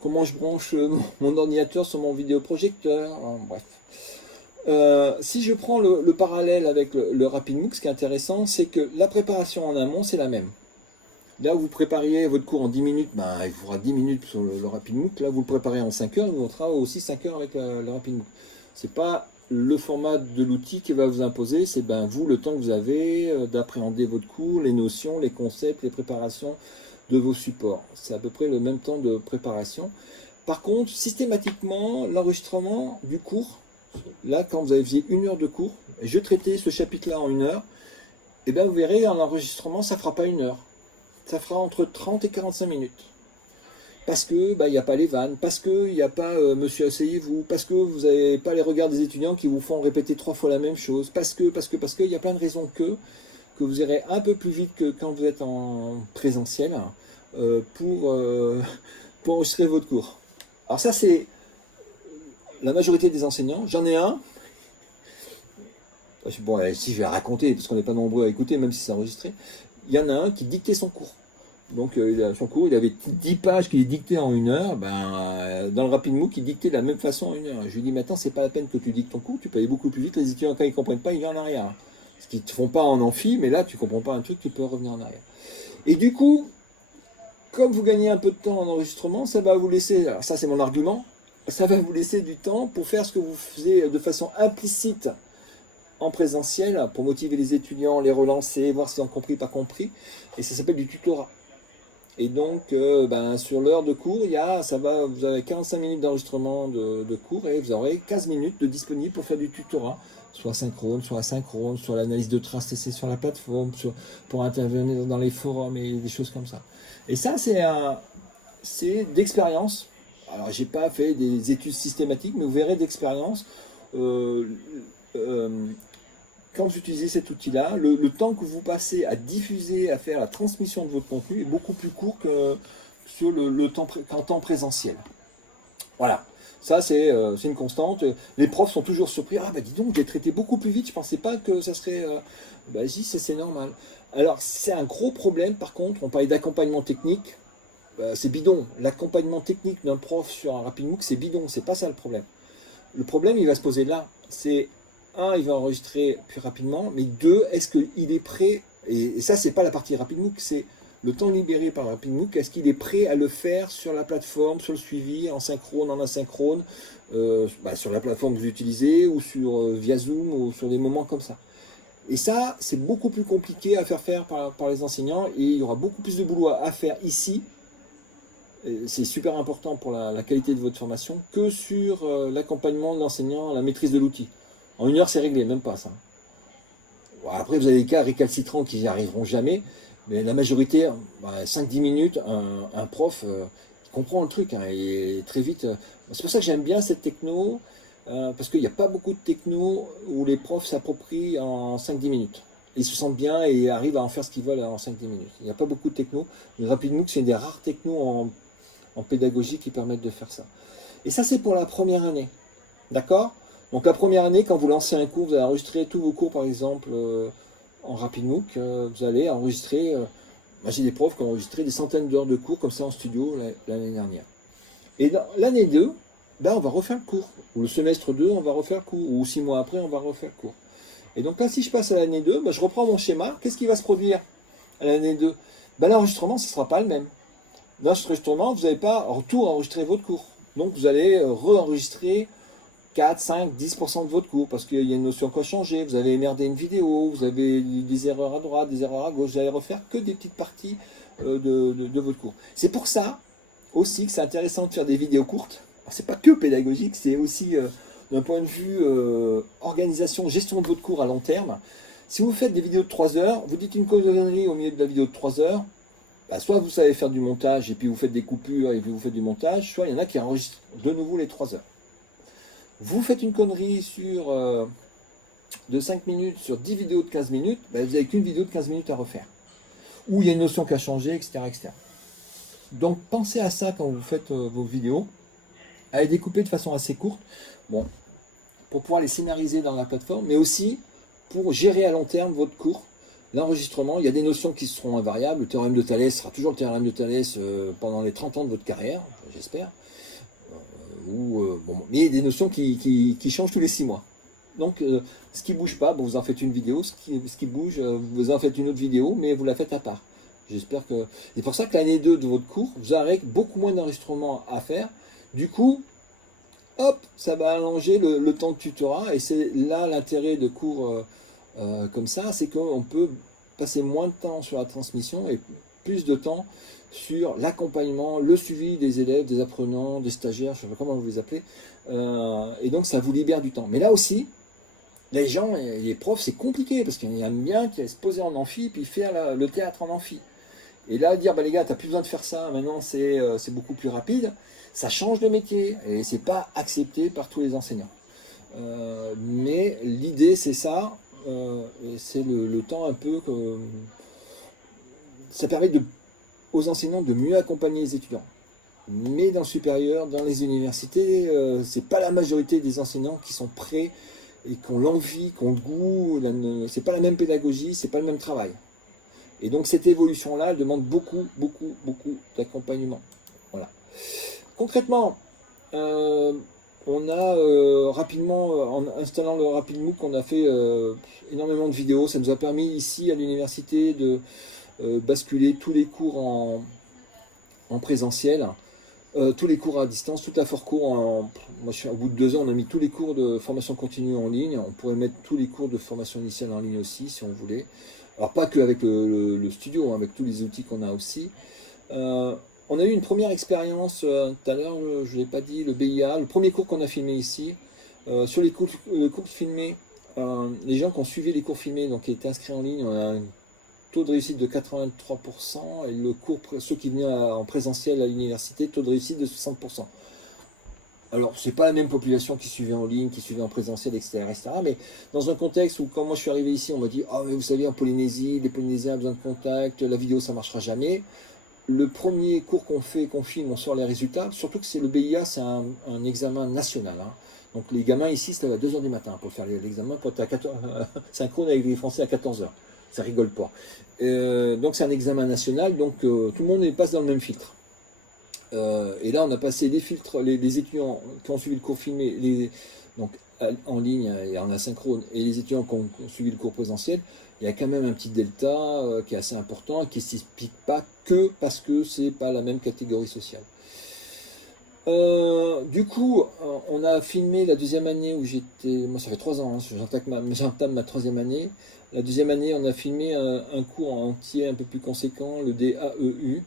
comment je branche mon ordinateur sur mon vidéoprojecteur, bref. Si je prends le parallèle avec le RapidMook, ce qui est intéressant, c'est que la préparation en amont, c'est la même. Là où vous prépariez votre cours en 10 minutes, il vous faudra 10 minutes sur le RapidMook. Là, vous le préparez en 5 heures, il vous faudra aussi 5 heures avec le RapidMook. C'est pas le format de l'outil qui va vous imposer, c'est vous, le temps que vous avez d'appréhender votre cours, les notions, les concepts, les préparations de vos supports. C'est à peu près le même temps de préparation. Par contre, systématiquement, l'enregistrement du cours, là, quand vous avez fait 1 heure de cours, et je traitais ce chapitre-là en 1 heure, vous verrez, en enregistrement, ça ne fera pas 1 heure. Ça fera entre 30 et 45 minutes. parce que il n'y a pas les vannes, parce qu'il n'y a pas monsieur asseyez-vous, parce que vous n'avez pas les regards des étudiants qui vous font répéter 3 fois la même chose, parce que, il y a plein de raisons que vous irez un peu plus vite que quand vous êtes en présentiel pour, pour enregistrer votre cours. Alors ça, c'est la majorité des enseignants. J'en ai un. Bon, si je vais raconter, parce qu'on n'est pas nombreux à écouter, même si c'est enregistré. Il y en a un qui dictait son cours. Donc son cours, il avait 10 pages qu'il dictait en 1 heure. Dans le RapidMOOC, il dictait de la même façon en 1 heure. Je lui dis, maintenant, c'est pas la peine que tu dictes ton cours, tu peux aller beaucoup plus vite. Les étudiants, quand ils ne comprennent pas, ils viennent en arrière. Ce qu'ils ne te font pas en amphi, mais là, tu ne comprends pas un truc, tu peux revenir en arrière. Et du coup, comme vous gagnez un peu de temps en enregistrement, ça va vous laisser, alors ça c'est mon argument, ça va vous laisser du temps pour faire ce que vous faisiez de façon implicite en présentiel, pour motiver les étudiants, les relancer, voir s'ils ont compris, pas compris, et ça s'appelle du tutorat. Et donc, sur l'heure de cours, vous avez 45 minutes d'enregistrement de cours, et vous aurez 15 minutes de disponible pour faire du tutorat, soit synchrone, soit asynchrone, soit l'analyse de traces testée sur la plateforme, pour intervenir dans les forums et des choses comme ça. Et ça, c'est d'expérience. Alors, j'ai pas fait des études systématiques, mais vous verrez d'expérience. Quand vous utilisez cet outil-là, le temps que vous passez à diffuser, à faire la transmission de votre contenu est beaucoup plus court que sur qu'en temps présentiel. Voilà, ça c'est une constante. Les profs sont toujours surpris. Ah dis donc, j'ai traité beaucoup plus vite, je ne pensais pas que ça serait... c'est normal. Alors c'est un gros problème par contre, on parlait d'accompagnement technique, c'est bidon. L'accompagnement technique d'un prof sur un RapidMOOC, c'est bidon, c'est pas ça le problème. Le problème, il va se poser là, c'est... Un, il va enregistrer plus rapidement, mais deux, est-ce qu'il est prêt, et ça c'est pas la partie RapidMOOC, c'est le temps libéré par RapidMOOC, est-ce qu'il est prêt à le faire sur la plateforme, sur le suivi, en synchrone, en asynchrone, sur la plateforme que vous utilisez, ou via Zoom, ou sur des moments comme ça. Et ça, c'est beaucoup plus compliqué à faire par les enseignants, et il y aura beaucoup plus de boulot à faire ici, c'est super important pour la qualité de votre formation, que sur l'accompagnement de l'enseignant, la maîtrise de l'outil. En 1 heure, c'est réglé, même pas ça. Bon, après, vous avez des cas récalcitrants qui n'y arriveront jamais, mais la majorité, 5-10 minutes, un prof comprend le truc, et très vite. C'est pour ça que j'aime bien cette techno, parce qu'il n'y a pas beaucoup de techno où les profs s'approprient en 5-10 minutes. Ils se sentent bien et arrivent à en faire ce qu'ils veulent en 5-10 minutes. Il n'y a pas beaucoup de techno. Le RapidMOOC, c'est une des rares technos en pédagogie qui permettent de faire ça. Et ça, c'est pour la première année. D'accord ? Donc la première année, quand vous lancez un cours, vous allez enregistrer tous vos cours, par exemple, en RapidMOOC. Vous allez enregistrer, j'ai des profs qui ont enregistré des centaines d'heures de cours comme ça en studio l'année dernière. Et dans l'année 2, on va refaire le cours. Ou le semestre 2, on va refaire le cours. Ou 6 mois après, on va refaire le cours. Et donc là, si je passe à l'année 2, je reprends mon schéma. Qu'est-ce qui va se produire à l'année 2 ? L'enregistrement, ce ne sera pas le même. L'enregistrement, vous n'allez pas tout enregistrer votre cours. Donc vous allez re-enregistrer 4, 5, 10% de votre cours, parce qu'il y a une notion qui a changé, vous avez émerdé une vidéo, vous avez des erreurs à droite, des erreurs à gauche, vous allez refaire que des petites parties de votre cours. C'est pour ça aussi que c'est intéressant de faire des vidéos courtes. C'est pas que pédagogique, c'est aussi d'un point de vue organisation, gestion de votre cours à long terme. Si vous faites des vidéos de 3 heures, vous dites une connerie au milieu de la vidéo de 3 heures, soit vous savez faire du montage et puis vous faites des coupures et puis vous faites du montage, soit il y en a qui enregistrent de nouveau les 3 heures. Vous faites une connerie de 5 minutes sur 10 vidéos de 15 minutes, vous n'avez qu'une vidéo de 15 minutes à refaire. Ou il y a une notion qui a changé, etc., etc. Donc pensez à ça quand vous faites vos vidéos, à les découper de façon assez courte, pour pouvoir les scénariser dans la plateforme, mais aussi pour gérer à long terme votre cours. L'enregistrement, il y a des notions qui seront invariables. Le théorème de Thalès sera toujours le théorème de Thalès pendant les 30 ans de votre carrière, j'espère. Mais il y a des notions qui changent tous les 6 mois. Donc, ce qui ne bouge pas, vous en faites une vidéo. Ce qui bouge, vous en faites une autre vidéo, mais vous la faites à part. J'espère que... C'est pour ça que l'année 2 de votre cours, vous aurez beaucoup moins d'enregistrements à faire. Du coup, hop, ça va allonger le temps de tutorat. Et c'est là l'intérêt de cours comme ça, c'est qu'on peut passer moins de temps sur la transmission et plus de temps sur l'accompagnement, le suivi des élèves, des apprenants, des stagiaires, je ne sais pas comment vous les appelez, et donc ça vous libère du temps. Mais là aussi, les gens, les profs, c'est compliqué, parce qu'il y en a bien qui se poser en amphi, puis faire le théâtre en amphi. Et là, dire, bah, les gars, tu n'as plus besoin de faire ça, maintenant c'est beaucoup plus rapide, ça change de métier, et c'est pas accepté par tous les enseignants. Mais l'idée, c'est ça, et c'est le temps un peu que ça permet aux enseignants de mieux accompagner les étudiants. Mais dans le supérieur, dans les universités, c'est pas la majorité des enseignants qui sont prêts et qui ont l'envie, qui ont le goût. C'est pas la même pédagogie, c'est pas le même travail. Et donc cette évolution-là, elle demande beaucoup, beaucoup, beaucoup d'accompagnement. Voilà. Concrètement, on a rapidement, en installant le RapidMOOC, on a fait énormément de vidéos. Ça nous a permis ici à l'université de basculer tous les cours en présentiel. Tous les cours à distance, toute la Forco, moi au bout de 2 ans, on a mis tous les cours de formation continue en ligne. On pourrait mettre tous les cours de formation initiale en ligne aussi, si on voulait. Alors pas qu'avec le studio, hein, avec tous les outils qu'on a aussi. On a eu une première expérience, tout à l'heure, je ne l'ai pas dit, le BIA, le premier cours qu'on a filmé ici. Sur les cours filmés, les gens qui ont suivi les cours filmés, donc qui étaient inscrits en ligne, on a un taux de réussite de 83%, et le cours, ceux qui venaient en présentiel à l'université, taux de réussite de 60%. Alors, c'est pas la même population qui suivait en ligne, qui suivait en présentiel, etc., etc. Mais dans un contexte où, quand moi je suis arrivé ici, on m'a dit « Ah, mais vous savez, en Polynésie, les Polynésiens ont besoin de contact, la vidéo ça marchera jamais ». Le premier cours qu'on fait, qu'on filme, on sort les résultats, surtout que c'est le BIA, c'est un examen national. Hein. Donc les gamins ici se lèvent à 2 h du matin pour faire l'examen, pour être à 14, synchrone avec les Français à 14 h. Ça rigole pas. Donc c'est un examen national, donc tout le monde passe dans le même filtre. Et là on a passé les filtres, les étudiants qui ont suivi le cours filmé, donc en ligne et en asynchrone, et les étudiants qui ont suivi le cours présentiel. Il y a quand même un petit delta qui est assez important et qui ne s'explique pas que parce que c'est pas la même catégorie sociale. Du coup, on a filmé la deuxième année où j'étais, moi ça fait 3 ans, hein, j'entame ma 3e année. La deuxième année, on a filmé un cours entier un peu plus conséquent, le DAEU.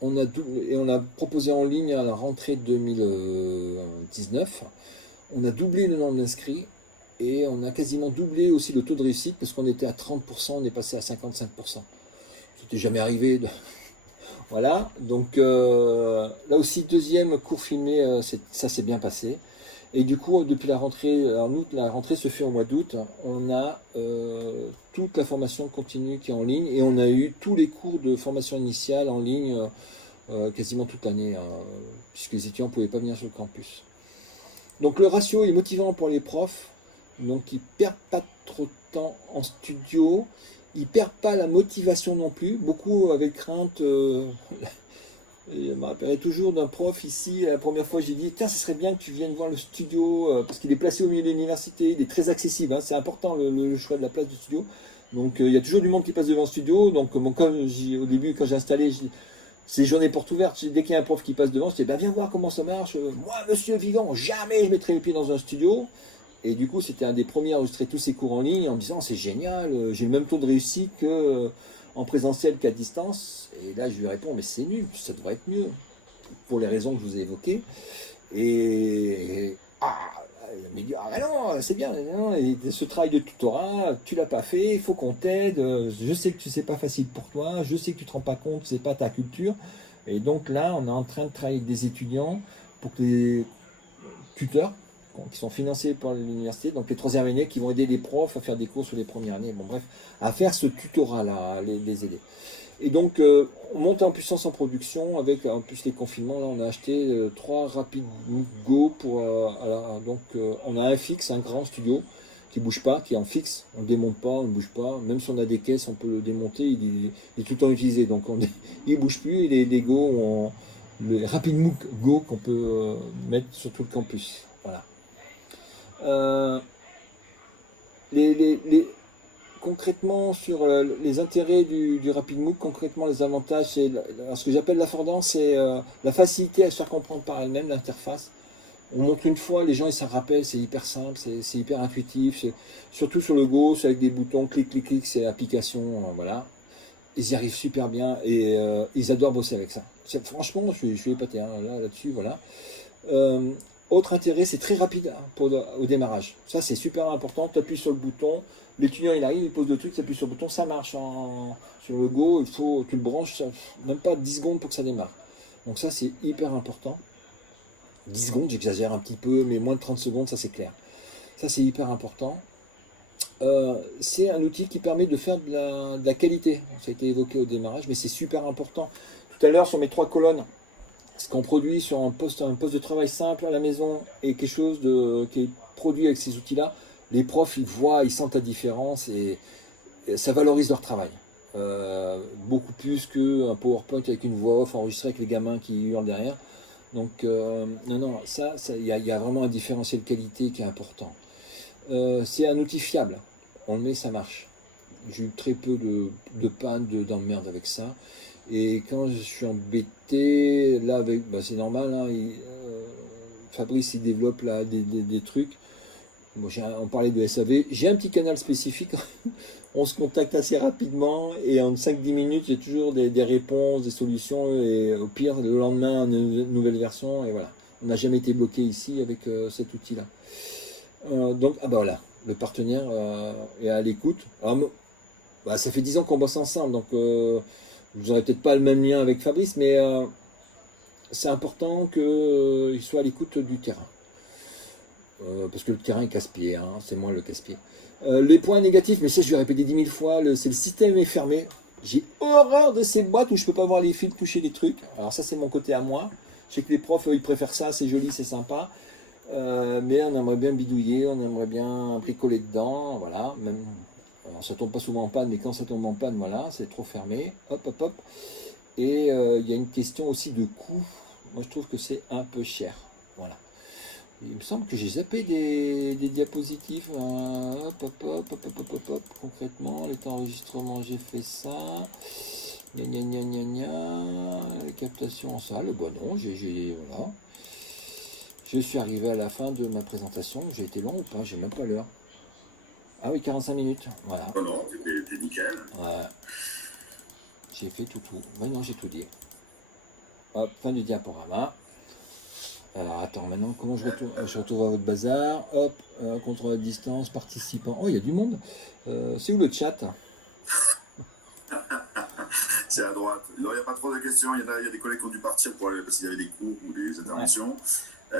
Et on a proposé en ligne à la rentrée 2019. On a doublé le nombre d'inscrits. Et on a quasiment doublé aussi le taux de réussite, parce qu'on était à 30%, on est passé à 55%. C'était jamais arrivé. Voilà, donc là aussi, deuxième cours filmé, ça s'est bien passé. Et du coup, depuis la rentrée, en août, la rentrée se fait au mois d'août, on a toute la formation continue qui est en ligne, et on a eu tous les cours de formation initiale en ligne quasiment toute l'année, puisque les étudiants ne pouvaient pas venir sur le campus. Donc le ratio est motivant pour les profs. Donc ils ne perdent pas trop de temps en studio, ils ne perdent pas la motivation non plus, beaucoup avec crainte. Je me rappellerai toujours d'un prof ici, la première fois j'ai dit « Tiens, ce serait bien que tu viennes voir le studio, parce qu'il est placé au milieu de l'université, il est très accessible, hein, c'est important le choix de la place du studio. » Donc il y a toujours du monde qui passe devant le studio, donc comme au début quand j'ai installé, c'est des journées portes ouvertes, dès qu'il y a un prof qui passe devant, je dis bah, « Viens voir comment ça marche, moi monsieur Vivant, jamais je mettrai les pieds dans un studio ». Et du coup, c'était un des premiers à enregistrer tous ces cours en ligne en me disant c'est génial, j'ai le même taux de réussite qu'en présentiel qu'à distance. Et là, je lui réponds mais c'est nul, ça devrait être mieux, pour les raisons que je vous ai évoquées. Et il me dit ah non, c'est bien, non, et ce travail de tutorat, tu l'as pas fait, il faut qu'on t'aide. Je sais que c'est pas facile pour toi, je sais que tu te rends pas compte, c'est pas ta culture. Et donc là, on est en train de travailler avec des étudiants pour que les tuteurs qui sont financés par l'université, donc les 3e années qui vont aider les profs à faire des cours sur les premières années, bon bref, à faire ce tutorat-là, les aider. Et donc, on monte en puissance en production, avec en plus les confinements, là on a acheté 3 RapidMOOC Go pour, donc on a un fixe, un grand studio, qui ne bouge pas, qui est en fixe, on ne le démonte pas, on ne bouge pas, même si on a des caisses, on peut le démonter, il est tout le temps utilisé, donc il ne bouge plus, et les Go, les RapidMOOC Go qu'on peut mettre sur tout le campus. Voilà. Concrètement, sur les intérêts du RapidMOOC, concrètement les avantages, c'est ce que j'appelle l'affordance, c'est la facilité à se faire comprendre par elle-même, l'interface. On montre une fois, les gens ils s'en rappellent, c'est hyper simple, c'est hyper intuitif, surtout sur le Go, c'est avec des boutons, clic, clic, clic, c'est l'application, voilà. Ils y arrivent super bien et ils adorent bosser avec ça. Franchement, je suis épaté hein, là-dessus, voilà. autre intérêt, c'est très rapide au démarrage. Ça, c'est super important. Tu appuies sur le bouton, l'étudiant il arrive, il pose le truc, tu appuies sur le bouton, ça marche sur le go. Tu le branches, même pas 10 secondes pour que ça démarre. Donc ça, c'est hyper important. 10 secondes, j'exagère un petit peu, mais moins de 30 secondes, ça c'est clair. Ça, c'est hyper important. C'est un outil qui permet de faire de la qualité. Ça a été évoqué au démarrage, mais c'est super important. Tout à l'heure, sur mes 3 colonnes, ce qu'on produit sur un poste de travail simple à la maison et quelque chose qui est produit avec ces outils-là, les profs, ils voient, ils sentent la différence et ça valorise leur travail. Beaucoup plus qu'un PowerPoint avec une voix off enregistrée avec les gamins qui hurlent derrière. Donc, non, il y a vraiment un différentiel qualité qui est important. C'est un outil fiable. On le met, ça marche. J'ai eu très peu de panne, d'emmerde avec ça. Et quand je suis embêté, là, c'est normal, hein, Fabrice, il développe là, des trucs. Bon, on parlait de SAV. J'ai un petit canal spécifique. On se contacte assez rapidement et en 5-10 minutes, j'ai toujours des réponses, des solutions. Et au pire, le lendemain, une nouvelle version. Et voilà. On n'a jamais été bloqué ici avec cet outil-là. Donc, voilà. Le partenaire est à l'écoute. Ça fait 10 ans qu'on bosse ensemble. Donc, vous n'aurez peut-être pas le même lien avec Fabrice, mais c'est important qu'il soit à l'écoute du terrain. Parce que le terrain est casse-pied, hein, c'est moi le casse-pied. Les points négatifs, mais ça je vais répéter 10 000 fois, c'est le système est fermé. J'ai horreur de ces boîtes où je peux pas voir les fils toucher les trucs. Alors ça c'est mon côté à moi. Je sais que les profs ils préfèrent ça, c'est joli, c'est sympa. Mais on aimerait bien bidouiller, on aimerait bien bricoler dedans, voilà. Même, alors, ça tombe pas souvent en panne, mais quand ça tombe en panne, voilà, c'est trop fermé. Hop, hop, hop. Et il y a une question aussi de coût. Moi je trouve que c'est un peu cher. Voilà. Il me semble que j'ai zappé des diapositives. Hop, hop, hop, hop, hop, hop, hop. Concrètement, l'état d'enregistrement, j'ai fait ça. Gna gna gna gna gna. Les captations en salle. Bon, non, voilà. Je suis arrivé à la fin de ma présentation. J'ai été long ou pas? J'ai même pas l'heure. Ah oui, 45 minutes. Voilà. Non, non, t'es nickel. Ouais. J'ai fait tout. Ouais, non, j'ai tout dit. Hop, fin du diaporama. Alors attends, maintenant comment je retourne à votre bazar. Hop, contrôle à distance, participants. Oh, il y a du monde. C'est où le chat? C'est à droite. Non, il n'y a pas trop de questions. Il y a des collègues qui ont dû partir parce qu'il y avait des cours ou des interventions. Ouais.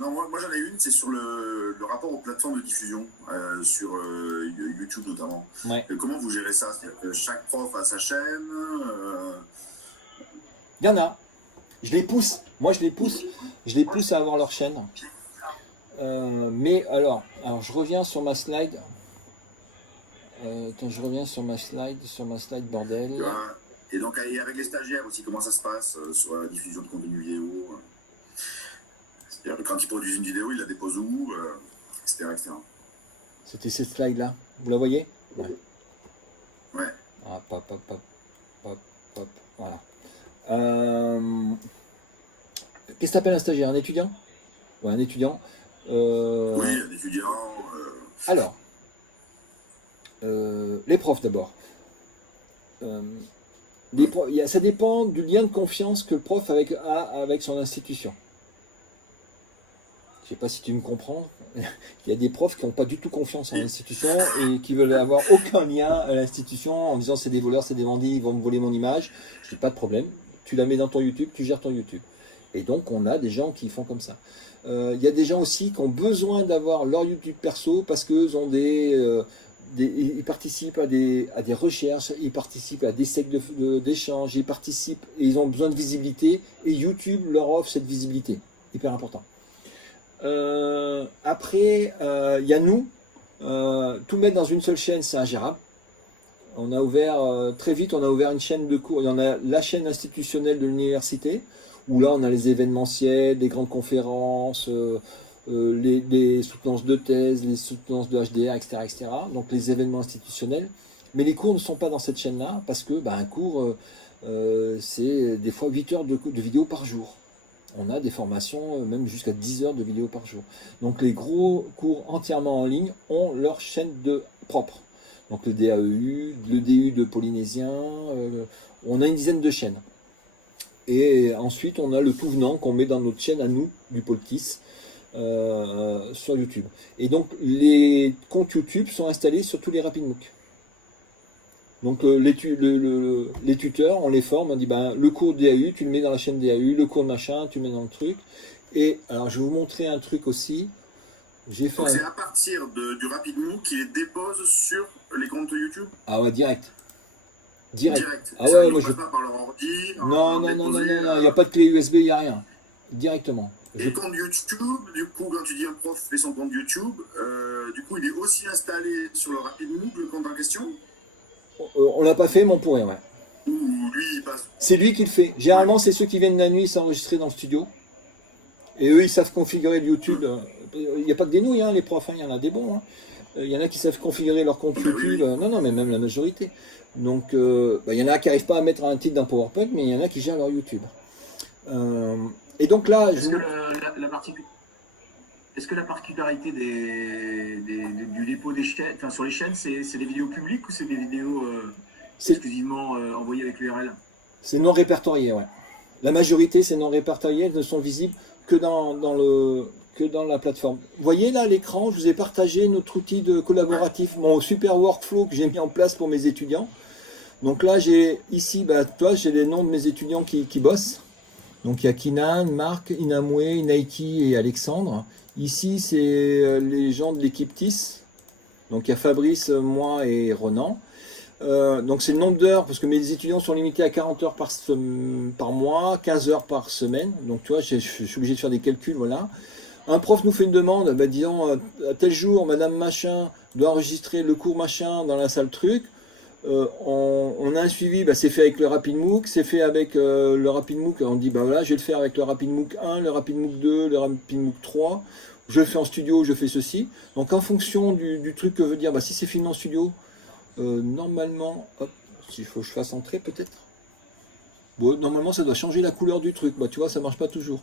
Non, moi j'en ai une, c'est sur le rapport aux plateformes de diffusion, sur YouTube notamment. Ouais. Comment vous gérez ça? C'est-à-dire que chaque prof a sa chaîne Il y en a. Je les pousse. Moi, je les pousse à avoir leur chaîne. Mais alors, je reviens sur ma slide. Je reviens sur ma slide, bordel. Et donc, avec les stagiaires aussi, comment ça se passe sur la diffusion de contenu vidéo? C'est-à-dire, quand ils produisent une vidéo, ils la déposent où, etc., etc. C'était cette slide-là. Vous la voyez? Ouais. Ouais. Ah, pop, pop, pop, pop, pop. Voilà. Qu'est-ce que t'appelles un stagiaire? Un étudiant? Ouais, un étudiant. Oui, un étudiant. Alors, les profs d'abord. Ça dépend du lien de confiance que le prof a avec son institution. Je ne sais pas si tu me comprends. Il y a des profs qui n'ont pas du tout confiance en l'institution et qui veulent avoir aucun lien à l'institution en disant c'est des voleurs, c'est des bandits, ils vont me voler mon image. Je dis pas de problème. Tu la mets dans ton YouTube, tu gères ton YouTube. Et donc on a des gens qui font comme ça. Il y a des gens aussi qui ont besoin d'avoir leur YouTube perso parce qu'ils ont ils participent à des recherches, ils participent à des sectes d'échange, ils participent et ils ont besoin de visibilité et YouTube leur offre cette visibilité. Hyper important. Après, il y a nous. Tout mettre dans une seule chaîne, c'est ingérable. On a ouvert, très vite, on a ouvert une chaîne de cours. Il y en a la chaîne institutionnelle de l'université, où là, on a les événementiels, les grandes conférences, les soutenances de thèse, les soutenances de HDR, etc., etc. Donc les événements institutionnels. Mais les cours ne sont pas dans cette chaîne-là, parce que un cours, c'est des fois 8 heures de vidéo par jour. On a des formations, même jusqu'à 10 heures de vidéo par jour. Donc les gros cours entièrement en ligne ont leur chaîne propre. Donc le DAEU, le DU de Polynésien, on a une dizaine de chaînes. Et ensuite on a le tout venant qu'on met dans notre chaîne à nous, du Pôle KISS, sur YouTube. Et donc les comptes YouTube sont installés sur tous les RapidMOOC. Donc les tuteurs, on les forme, on dit ben, le cours DAU, tu le mets dans la chaîne DAU, le cours de machin, tu le mets dans le truc. Et alors je vais vous montrer un truc aussi. J'ai fait Donc c'est à partir du RapidMOOC qu'il les dépose sur les comptes YouTube. Ah ouais, direct. Ah Ça ouais, ne moi passe pas par leur ordi. Non, il n'y a pas de clé USB, il n'y a rien. Directement. Et compte YouTube, du coup, quand tu dis un prof fait son compte YouTube, du coup, il est aussi installé sur le RapidMOOC, le compte en question. On l'a pas fait, mais on pourrait, ouais. Ou lui, il passe. C'est lui qui le fait. Généralement, c'est ceux qui viennent la nuit s'enregistrer dans le studio. Et eux, ils savent configurer le YouTube. Il n'y a pas que des nouilles, hein, les profs, hein, il y en a des bons. Hein. Il y en a qui savent configurer leur compte YouTube. Non, mais même la majorité. Donc, il y en a qui n'arrivent pas à mettre un titre dans PowerPoint, mais il y en a qui gèrent leur YouTube. Et donc là, est-ce que la particularité du dépôt des chaînes, enfin sur les chaînes, c'est des vidéos publiques ou c'est des vidéos exclusivement envoyées avec l'URL? C'est non répertorié, ouais. La majorité, c'est non répertorié, elles ne sont visibles que dans la plateforme. Vous voyez là l'écran, je vous ai partagé notre outil de collaboratif, mon super workflow que j'ai mis en place pour mes étudiants. Donc là, j'ai ici, j'ai les noms de mes étudiants qui bossent. Donc il y a Kinan, Marc, Inamwe, Inaiki et Alexandre. Ici, c'est les gens de l'équipe TIS. Donc il y a Fabrice, moi et Ronan. Donc c'est le nombre d'heures, parce que mes étudiants sont limités à 40 heures par mois, 15 heures par semaine. Donc tu vois, je suis obligé de faire des calculs, voilà. Un prof nous fait une demande, disons, à tel jour, Madame Machin doit enregistrer le cours Machin dans la salle truc. On a un suivi, c'est fait avec le RapidMOOC, c'est fait avec le RapidMOOC, on dit voilà, je vais le faire avec le RapidMOOC 1, le RapidMOOC 2, le RapidMOOC 3, je le fais en studio, je fais ceci. Donc en fonction du truc que veut dire, si c'est filmé en studio, normalement, hop, s'il faut que je fasse entrer peut-être. Bon, normalement ça doit changer la couleur du truc, tu vois, ça marche pas toujours.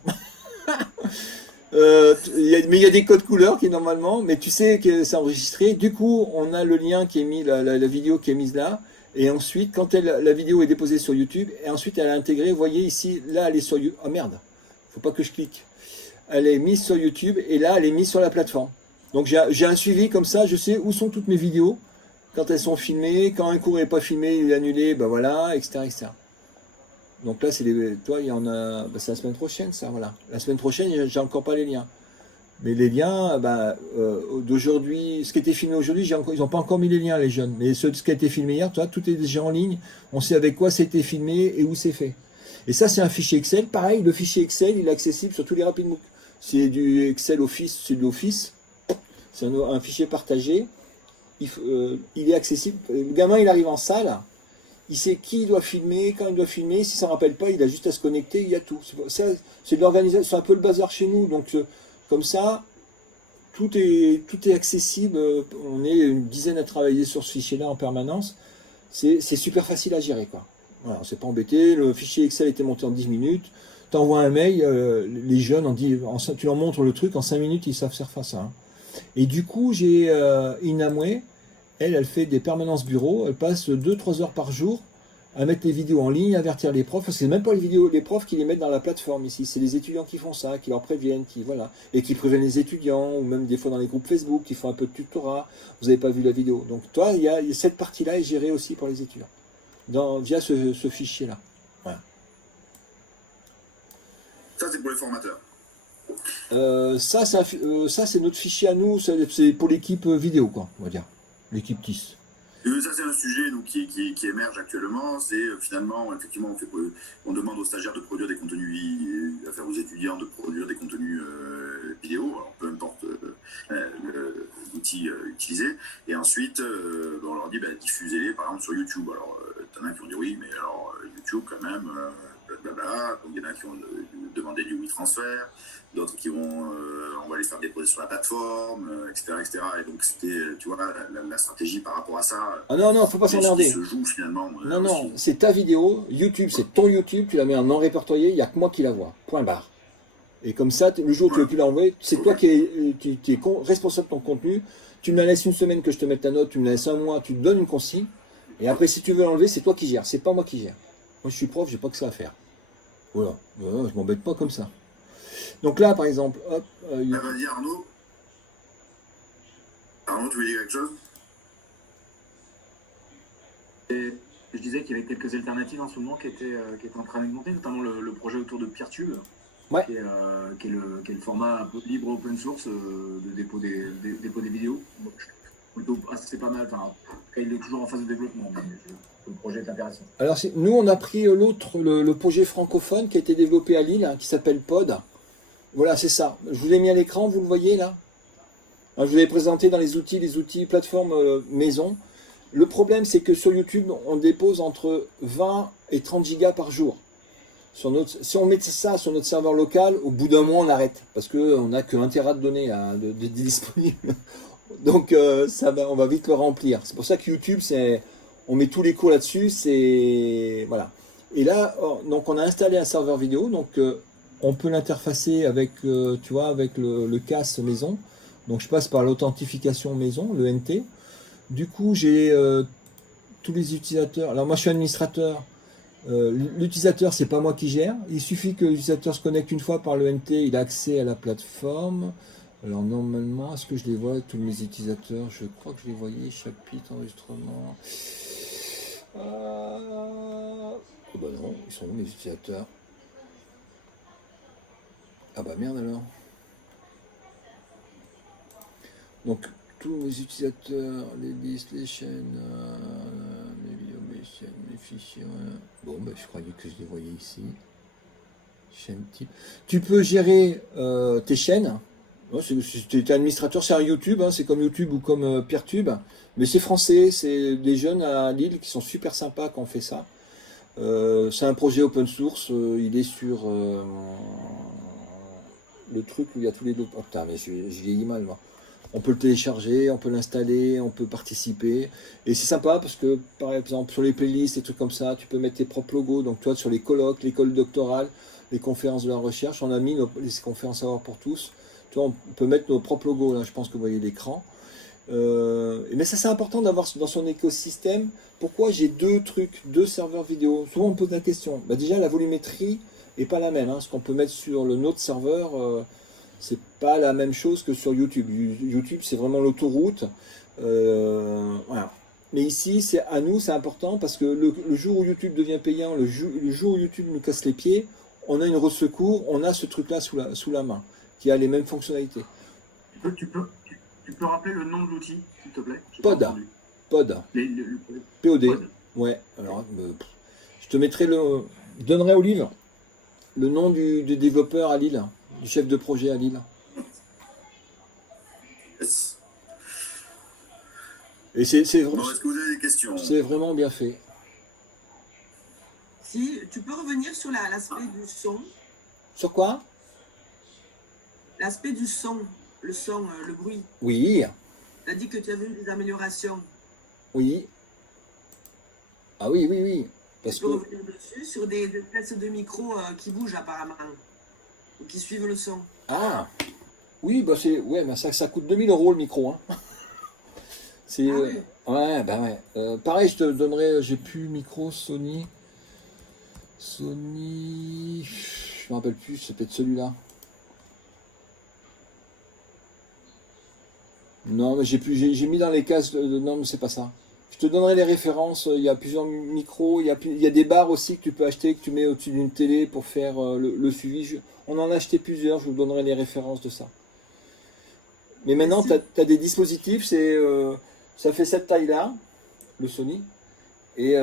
Mais il y a des codes couleurs qui normalement, mais tu sais que c'est enregistré. Du coup, on a le lien qui est mis, la vidéo qui est mise là. Et ensuite, quand la vidéo est déposée sur YouTube, et ensuite elle est intégrée, vous voyez ici, là elle est sur YouTube. Ah merde, faut pas que je clique. Elle est mise sur YouTube et là elle est mise sur la plateforme. Donc j'ai un suivi comme ça, je sais où sont toutes mes vidéos, quand elles sont filmées, quand un cours n'est pas filmé, il est annulé, voilà, etc., etc. Donc là, c'est il y en a, c'est la semaine prochaine, ça, voilà. La semaine prochaine, j'ai encore pas les liens. Mais les liens, d'aujourd'hui, ce qui a été filmé aujourd'hui, ils n'ont pas encore mis les liens, les jeunes. Mais ce qui a été filmé hier, tout est déjà en ligne. On sait avec quoi c'était filmé et où c'est fait. Et ça, c'est un fichier Excel. Pareil, le fichier Excel, il est accessible sur tous les RapidMOOC. C'est du Excel Office, c'est de l'Office. C'est un fichier partagé. Il est accessible. Le gamin, il arrive en salle. Il sait qui doit filmer, quand il doit filmer. Si ça ne rappelle pas, il a juste à se connecter, il y a tout. C'est de l'organisation, c'est un peu le bazar chez nous. Donc, comme ça, tout est accessible. On est une dizaine à travailler sur ce fichier-là en permanence. C'est super facile à gérer, quoi. Voilà, on ne s'est pas embêté. Le fichier Excel était monté en 10 minutes. Tu envoies un mail, les jeunes, tu leur montres le truc, en 5 minutes, ils savent faire face à ça. Hein. Et du coup, j'ai Inamwe. Elle fait des permanences bureau, elle passe 2-3 heures par jour à mettre les vidéos en ligne, avertir les profs. C'est même pas les profs qui les mettent dans la plateforme ici, c'est les étudiants qui font ça, qui leur préviennent, et qui préviennent les étudiants, ou même des fois dans les groupes Facebook, qui font un peu de tutorat. Vous n'avez pas vu la vidéo. Donc toi, cette partie-là est gérée aussi pour les étudiants, via ce fichier-là. Voilà. Ça, c'est pour les formateurs. Ça, c'est notre fichier à nous, c'est pour l'équipe vidéo, quoi, on va dire. L'équipe TIS. Ça, c'est un sujet qui émerge actuellement. C'est finalement, effectivement, on demande aux stagiaires de produire des contenus, à faire aux étudiants de produire des contenus vidéo, alors peu importe l'outil utilisé. Et ensuite, on leur dit diffusez-les par exemple sur YouTube. Alors, il y en a qui vont dire oui, mais alors YouTube quand même, blablabla. Donc, il y en a qui vont demander du WeTransfer. D'autres qui vont, on va les faire déposer sur la plateforme, etc., etc. Et donc c'était, tu vois, la stratégie par rapport à ça. Ah non, faut pas s'emmerder. Se joue finalement. Non, c'est ta vidéo. YouTube, c'est ton YouTube. Tu la mets en non répertorié. Il n'y a que moi qui la vois. Point barre. Et comme ça, le jour où tu veux plus l'envoyer, c'est toi qui es responsable de ton contenu. Tu me la laisses une semaine que je te mette ta note. Tu me la laisses un mois. Tu te donnes une consigne. Et après, si tu veux l'enlever, c'est toi qui gères. C'est pas moi qui gère. Moi, je suis prof. J'ai pas que ça à faire. Voilà. Je m'embête pas comme ça. Donc là, par exemple, hop, Ah, vas-y, Arnaud. Arnaud, tu veux dire quelque chose? Et je disais qu'il y avait quelques alternatives en ce moment qui étaient en train de monter, notamment le projet autour de PeerTube, ouais. qui est le format un peu libre open source de dépôt des vidéos. Donc, plutôt assez pas mal. Enfin, il est toujours en phase de développement, mais le projet est intéressant. Alors nous, on a pris l'autre, le projet francophone qui a été développé à Lille, hein, qui s'appelle Pod. Voilà, c'est ça. Je vous l'ai mis à l'écran, vous le voyez là. Alors, je vous l'ai présenté dans les outils plateforme maison. Le problème, c'est que sur YouTube, on dépose entre 20 et 30 gigas par jour. Si on mettait ça sur notre serveur local, au bout d'un mois, on arrête. Parce qu'on n'a que 1 Tera de données de disponibles. Donc, on va vite le remplir. C'est pour ça que YouTube, on met tous les cours là-dessus. Voilà. Et là, donc, on a installé un serveur vidéo. Donc, on peut l'interfacer avec, tu vois, avec le CAS maison. Donc, je passe par l'authentification maison, le NT. Du coup, j'ai tous les utilisateurs. Alors, moi, je suis administrateur. L'utilisateur, c'est pas moi qui gère. Il suffit que l'utilisateur se connecte une fois par le NT, il a accès à la plateforme. Alors normalement, est-ce que je les vois tous mes utilisateurs? Je crois que je les voyais. Chapitre, enregistrement. Oh bah non, ils sont où mes utilisateurs? Ah bah merde alors. Donc tous mes utilisateurs, les listes, les chaînes, les vidéos, les chaînes, les fichiers. Bon, bah, je croyais que je les voyais ici. Chaîne type. Tu peux gérer tes chaînes. Si tu es administrateur, c'est un YouTube, hein, c'est comme YouTube ou comme PeerTube. Mais c'est français, c'est des jeunes à Lille qui sont super sympas quand on fait ça. C'est un projet open source, il est sur le truc où il y a tous les deux. Oh putain, mais je vieillis mal moi. On peut le télécharger, on peut l'installer, on peut participer. Et c'est sympa parce que, par exemple, sur les playlists, des trucs comme ça, tu peux mettre tes propres logos. Donc, toi, sur les colloques, l'école doctorale, les conférences de la recherche, on a mis les conférences Savoir pour tous. Tu vois, on peut mettre nos propres logos. Là, je pense que vous voyez l'écran. Mais ça, c'est important d'avoir dans son écosystème. Pourquoi j'ai deux serveurs vidéo? Souvent, on me pose la question. Bah, déjà, la volumétrie n'est pas la même. Hein. Ce qu'on peut mettre sur le nôtre serveur, c'est pas la même chose que sur YouTube. YouTube, c'est vraiment l'autoroute. Voilà. Mais ici, c'est important parce que le jour où YouTube devient payant, le jour où YouTube nous casse les pieds, on a une secours, on a ce truc-là sous la main, qui a les mêmes fonctionnalités. Tu peux rappeler le nom de l'outil, s'il te plaît? Pod. POD. Pod. Ouais. Alors, je donnerai au livre le nom du développeur à Lille, du chef de projet à Lille. Yes. Et c'est Bon, est-ce que vous avez des questions? C'est vraiment bien fait. Si, tu peux revenir sur l'aspect du son. Sur quoi? L'aspect du son, le bruit. Oui. Tu as dit que tu as vu des améliorations. Oui. Ah oui. Parce tu peux que... revenir dessus sur des espèces de micros qui bougent apparemment, ou qui suivent le son. Ah oui, bah c'est... Ouais, mais ça coûte 2000 € le micro. Hein. C'est... Ah oui. Ouais, bah ouais. Pareil, je te donnerai... J'ai plus micro Sony... Je me rappelle plus, c'est peut-être celui-là. Non, mais j'ai mis dans les cases... Non, mais c'est pas ça. Je te donnerai les références, il y a plusieurs micros, il y a des barres aussi que tu peux acheter, que tu mets au-dessus d'une télé pour faire le suivi. On en a acheté plusieurs, je vous donnerai les références de ça. Mais maintenant, tu as des dispositifs, ça fait cette taille-là, le Sony, et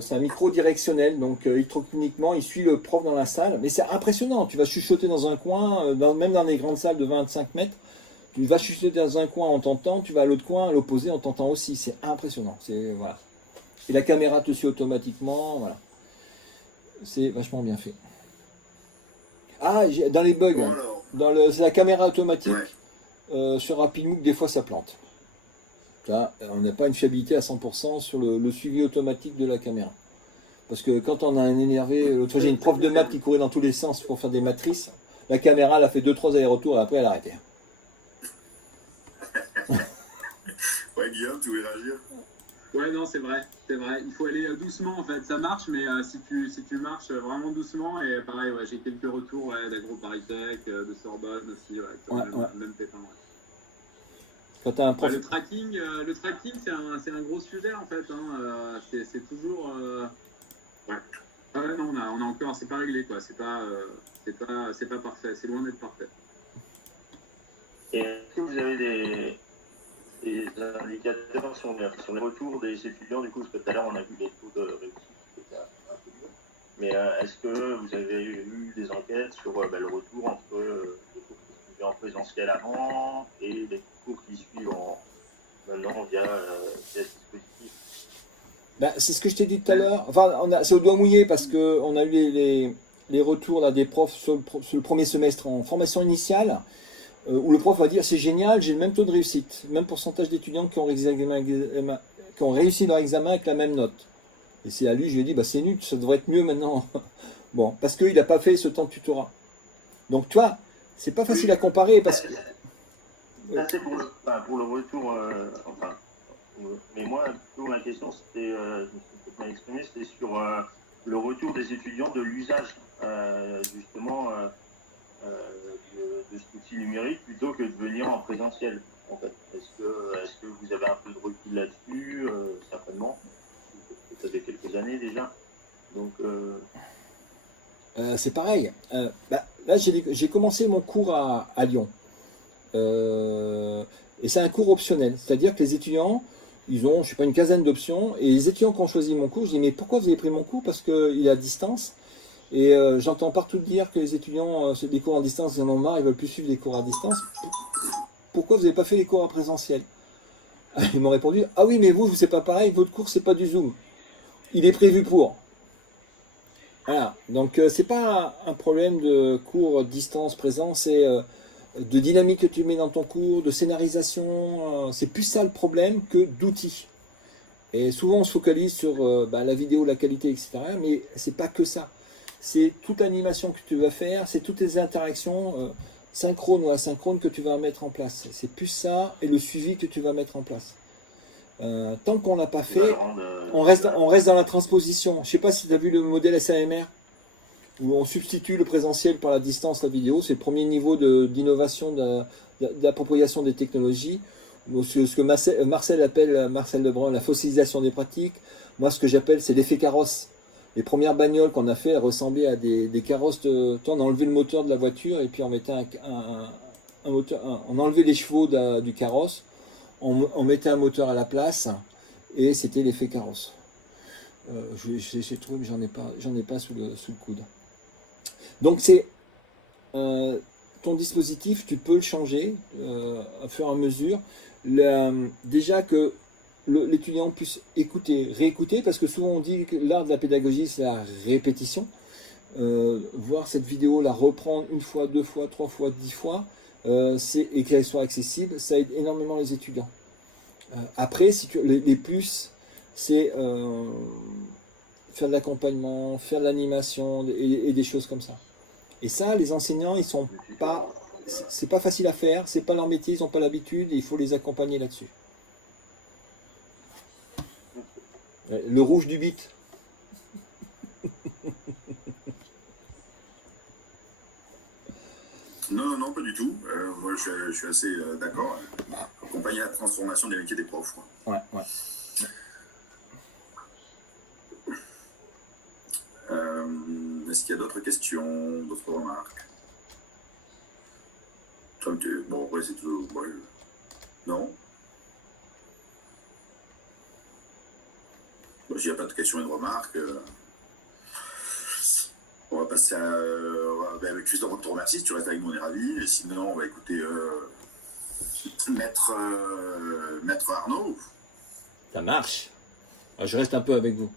c'est un micro directionnel, donc électroniquement, il suit le prof dans la salle. Mais c'est impressionnant, tu vas chuchoter dans un coin, même dans les grandes salles de 25 mètres, tu vas chuchoter dans un coin, on t'entend, tu vas à l'autre coin, à l'opposé, on t'entend aussi. C'est impressionnant. Voilà. Et la caméra te suit automatiquement. Voilà. C'est vachement bien fait. Ah, dans les bugs, c'est la caméra automatique. Ouais. Sur Rapidmook, des fois ça plante. Là, on n'a pas une fiabilité à 100% sur le suivi automatique de la caméra. Parce que quand on a un énervé, l'autre fois j'ai une prof de maths qui courait dans tous les sens pour faire des matrices. La caméra, elle a fait 2-3 allers-retours et après elle a arrêté. Ouais, Guillaume, tu voulais réagir? Ouais, non, c'est vrai, c'est vrai. Il faut aller doucement en fait. Ça marche, mais si tu marches vraiment doucement, et pareil, ouais, j'ai quelques retours d'AgroParisTech, de Sorbonne aussi, Ouais, ouais. même pépin. Ouais. Quand tu as un prof. Le tracking, c'est un gros sujet en fait. Hein. C'est toujours. Ouais. Ah ouais, non, on a encore, c'est pas réglé quoi. C'est pas parfait. C'est loin d'être parfait. Et est-ce que vous avez des indicateurs sur les retours des étudiants, du coup, parce que tout à l'heure on a vu les taux de réussite qui étaient un peu mieux. Mais est-ce que vous avez eu des enquêtes sur le retour entre les cours qui suivaient en présentiel avant et les cours qui suivent maintenant via ce dispositif? Bah, c'est ce que je t'ai dit tout à l'heure. Enfin, c'est au doigt mouillé parce qu'on a eu les retours là, des profs sur le premier semestre en formation initiale, où le prof va dire c'est génial, j'ai le même taux de réussite, même pourcentage d'étudiants qui ont réussi leur examen avec la même note. Et c'est à lui, je lui ai dit, bah, c'est nul, ça devrait être mieux maintenant. Bon, parce qu'il n'a pas fait ce temps de tutorat. Donc, tu vois, c'est pas facile à comparer parce que. Ça, c'est pour le retour, enfin. Mais moi, plutôt, ma question, c'était, je me suis peut-être mal exprimé, c'était sur le retour des étudiants de l'usage, justement, de cet outil numérique plutôt que de venir en présentiel, en fait. Est-ce que vous avez un peu de recul là-dessus? Certainement. Ça fait quelques années déjà. Donc, C'est pareil. Là, j'ai commencé mon cours à Lyon. Et c'est un cours optionnel. C'est-à-dire que les étudiants, ils ont, je sais pas, une quinzaine d'options. Et les étudiants qui ont choisi mon cours, je dis, mais pourquoi vous avez pris mon cours? Parce qu'il est à distance. Et j'entends partout dire que les étudiants, les cours en distance, ils en ont marre, ils veulent plus suivre les cours à distance. Pourquoi vous n'avez pas fait les cours en présentiel? Ils m'ont répondu, ah oui, mais vous, c'est pas pareil, votre cours, c'est pas du Zoom. Il est prévu pour. Voilà, donc c'est pas un problème de cours distance présent, c'est de dynamique que tu mets dans ton cours, de scénarisation, c'est plus ça le problème que d'outils. Et souvent on se focalise sur la vidéo, la qualité, etc. Mais c'est pas que ça. C'est toute l'animation que tu vas faire, c'est toutes les interactions synchrones ou asynchrones que tu vas mettre en place. C'est plus ça et le suivi que tu vas mettre en place. Tant qu'on l'a pas fait, on reste dans la transposition. Je sais pas si tu as vu le modèle SAMR, où on substitue le présentiel par la distance, la vidéo. C'est le premier niveau d'innovation, d'appropriation des technologies. Ce que Marcel appelle, Marcel Lebrun, la fossilisation des pratiques. Moi, ce que j'appelle, c'est l'effet carrosse. Les premières bagnoles qu'on a fait, elles ressemblaient à des carrosses. On a enlevé le moteur de la voiture et puis on mettait un moteur, on enlevait les chevaux du carrosse. On mettait un moteur à la place et c'était l'effet carrosse. J'ai trouvé, mais j'en ai pas sous le coude. Donc c'est ton dispositif, tu peux le changer à fur et à mesure. Déjà que l'étudiant puisse écouter, réécouter, parce que souvent on dit que l'art de la pédagogie c'est la répétition. Voir cette vidéo, la reprendre une fois, deux fois, trois fois, 10 fois, et qu'elle soit accessible, ça aide énormément les étudiants. Après, si les plus, c'est faire de l'accompagnement, faire de l'animation et des choses comme ça. Et ça, les enseignants, ils sont pas, c'est pas facile à faire, c'est pas leur métier, ils n'ont pas l'habitude, et il faut les accompagner là-dessus. Le rouge du bit. Non, pas du tout. Moi, je suis assez d'accord. Accompagner la transformation des métiers des profs. Quoi. Ouais. Est-ce qu'il y a d'autres questions, d'autres remarques? Bon, ouais, c'est tout. Ouais. Non? Bon, s'il n'y a pas de questions et de remarques, on va passer à. Avec Christophe, on te remercie. Si tu restes avec nous, on est ravis. Et sinon, on va écouter Maître Arnaud. Ça marche. Je reste un peu avec vous.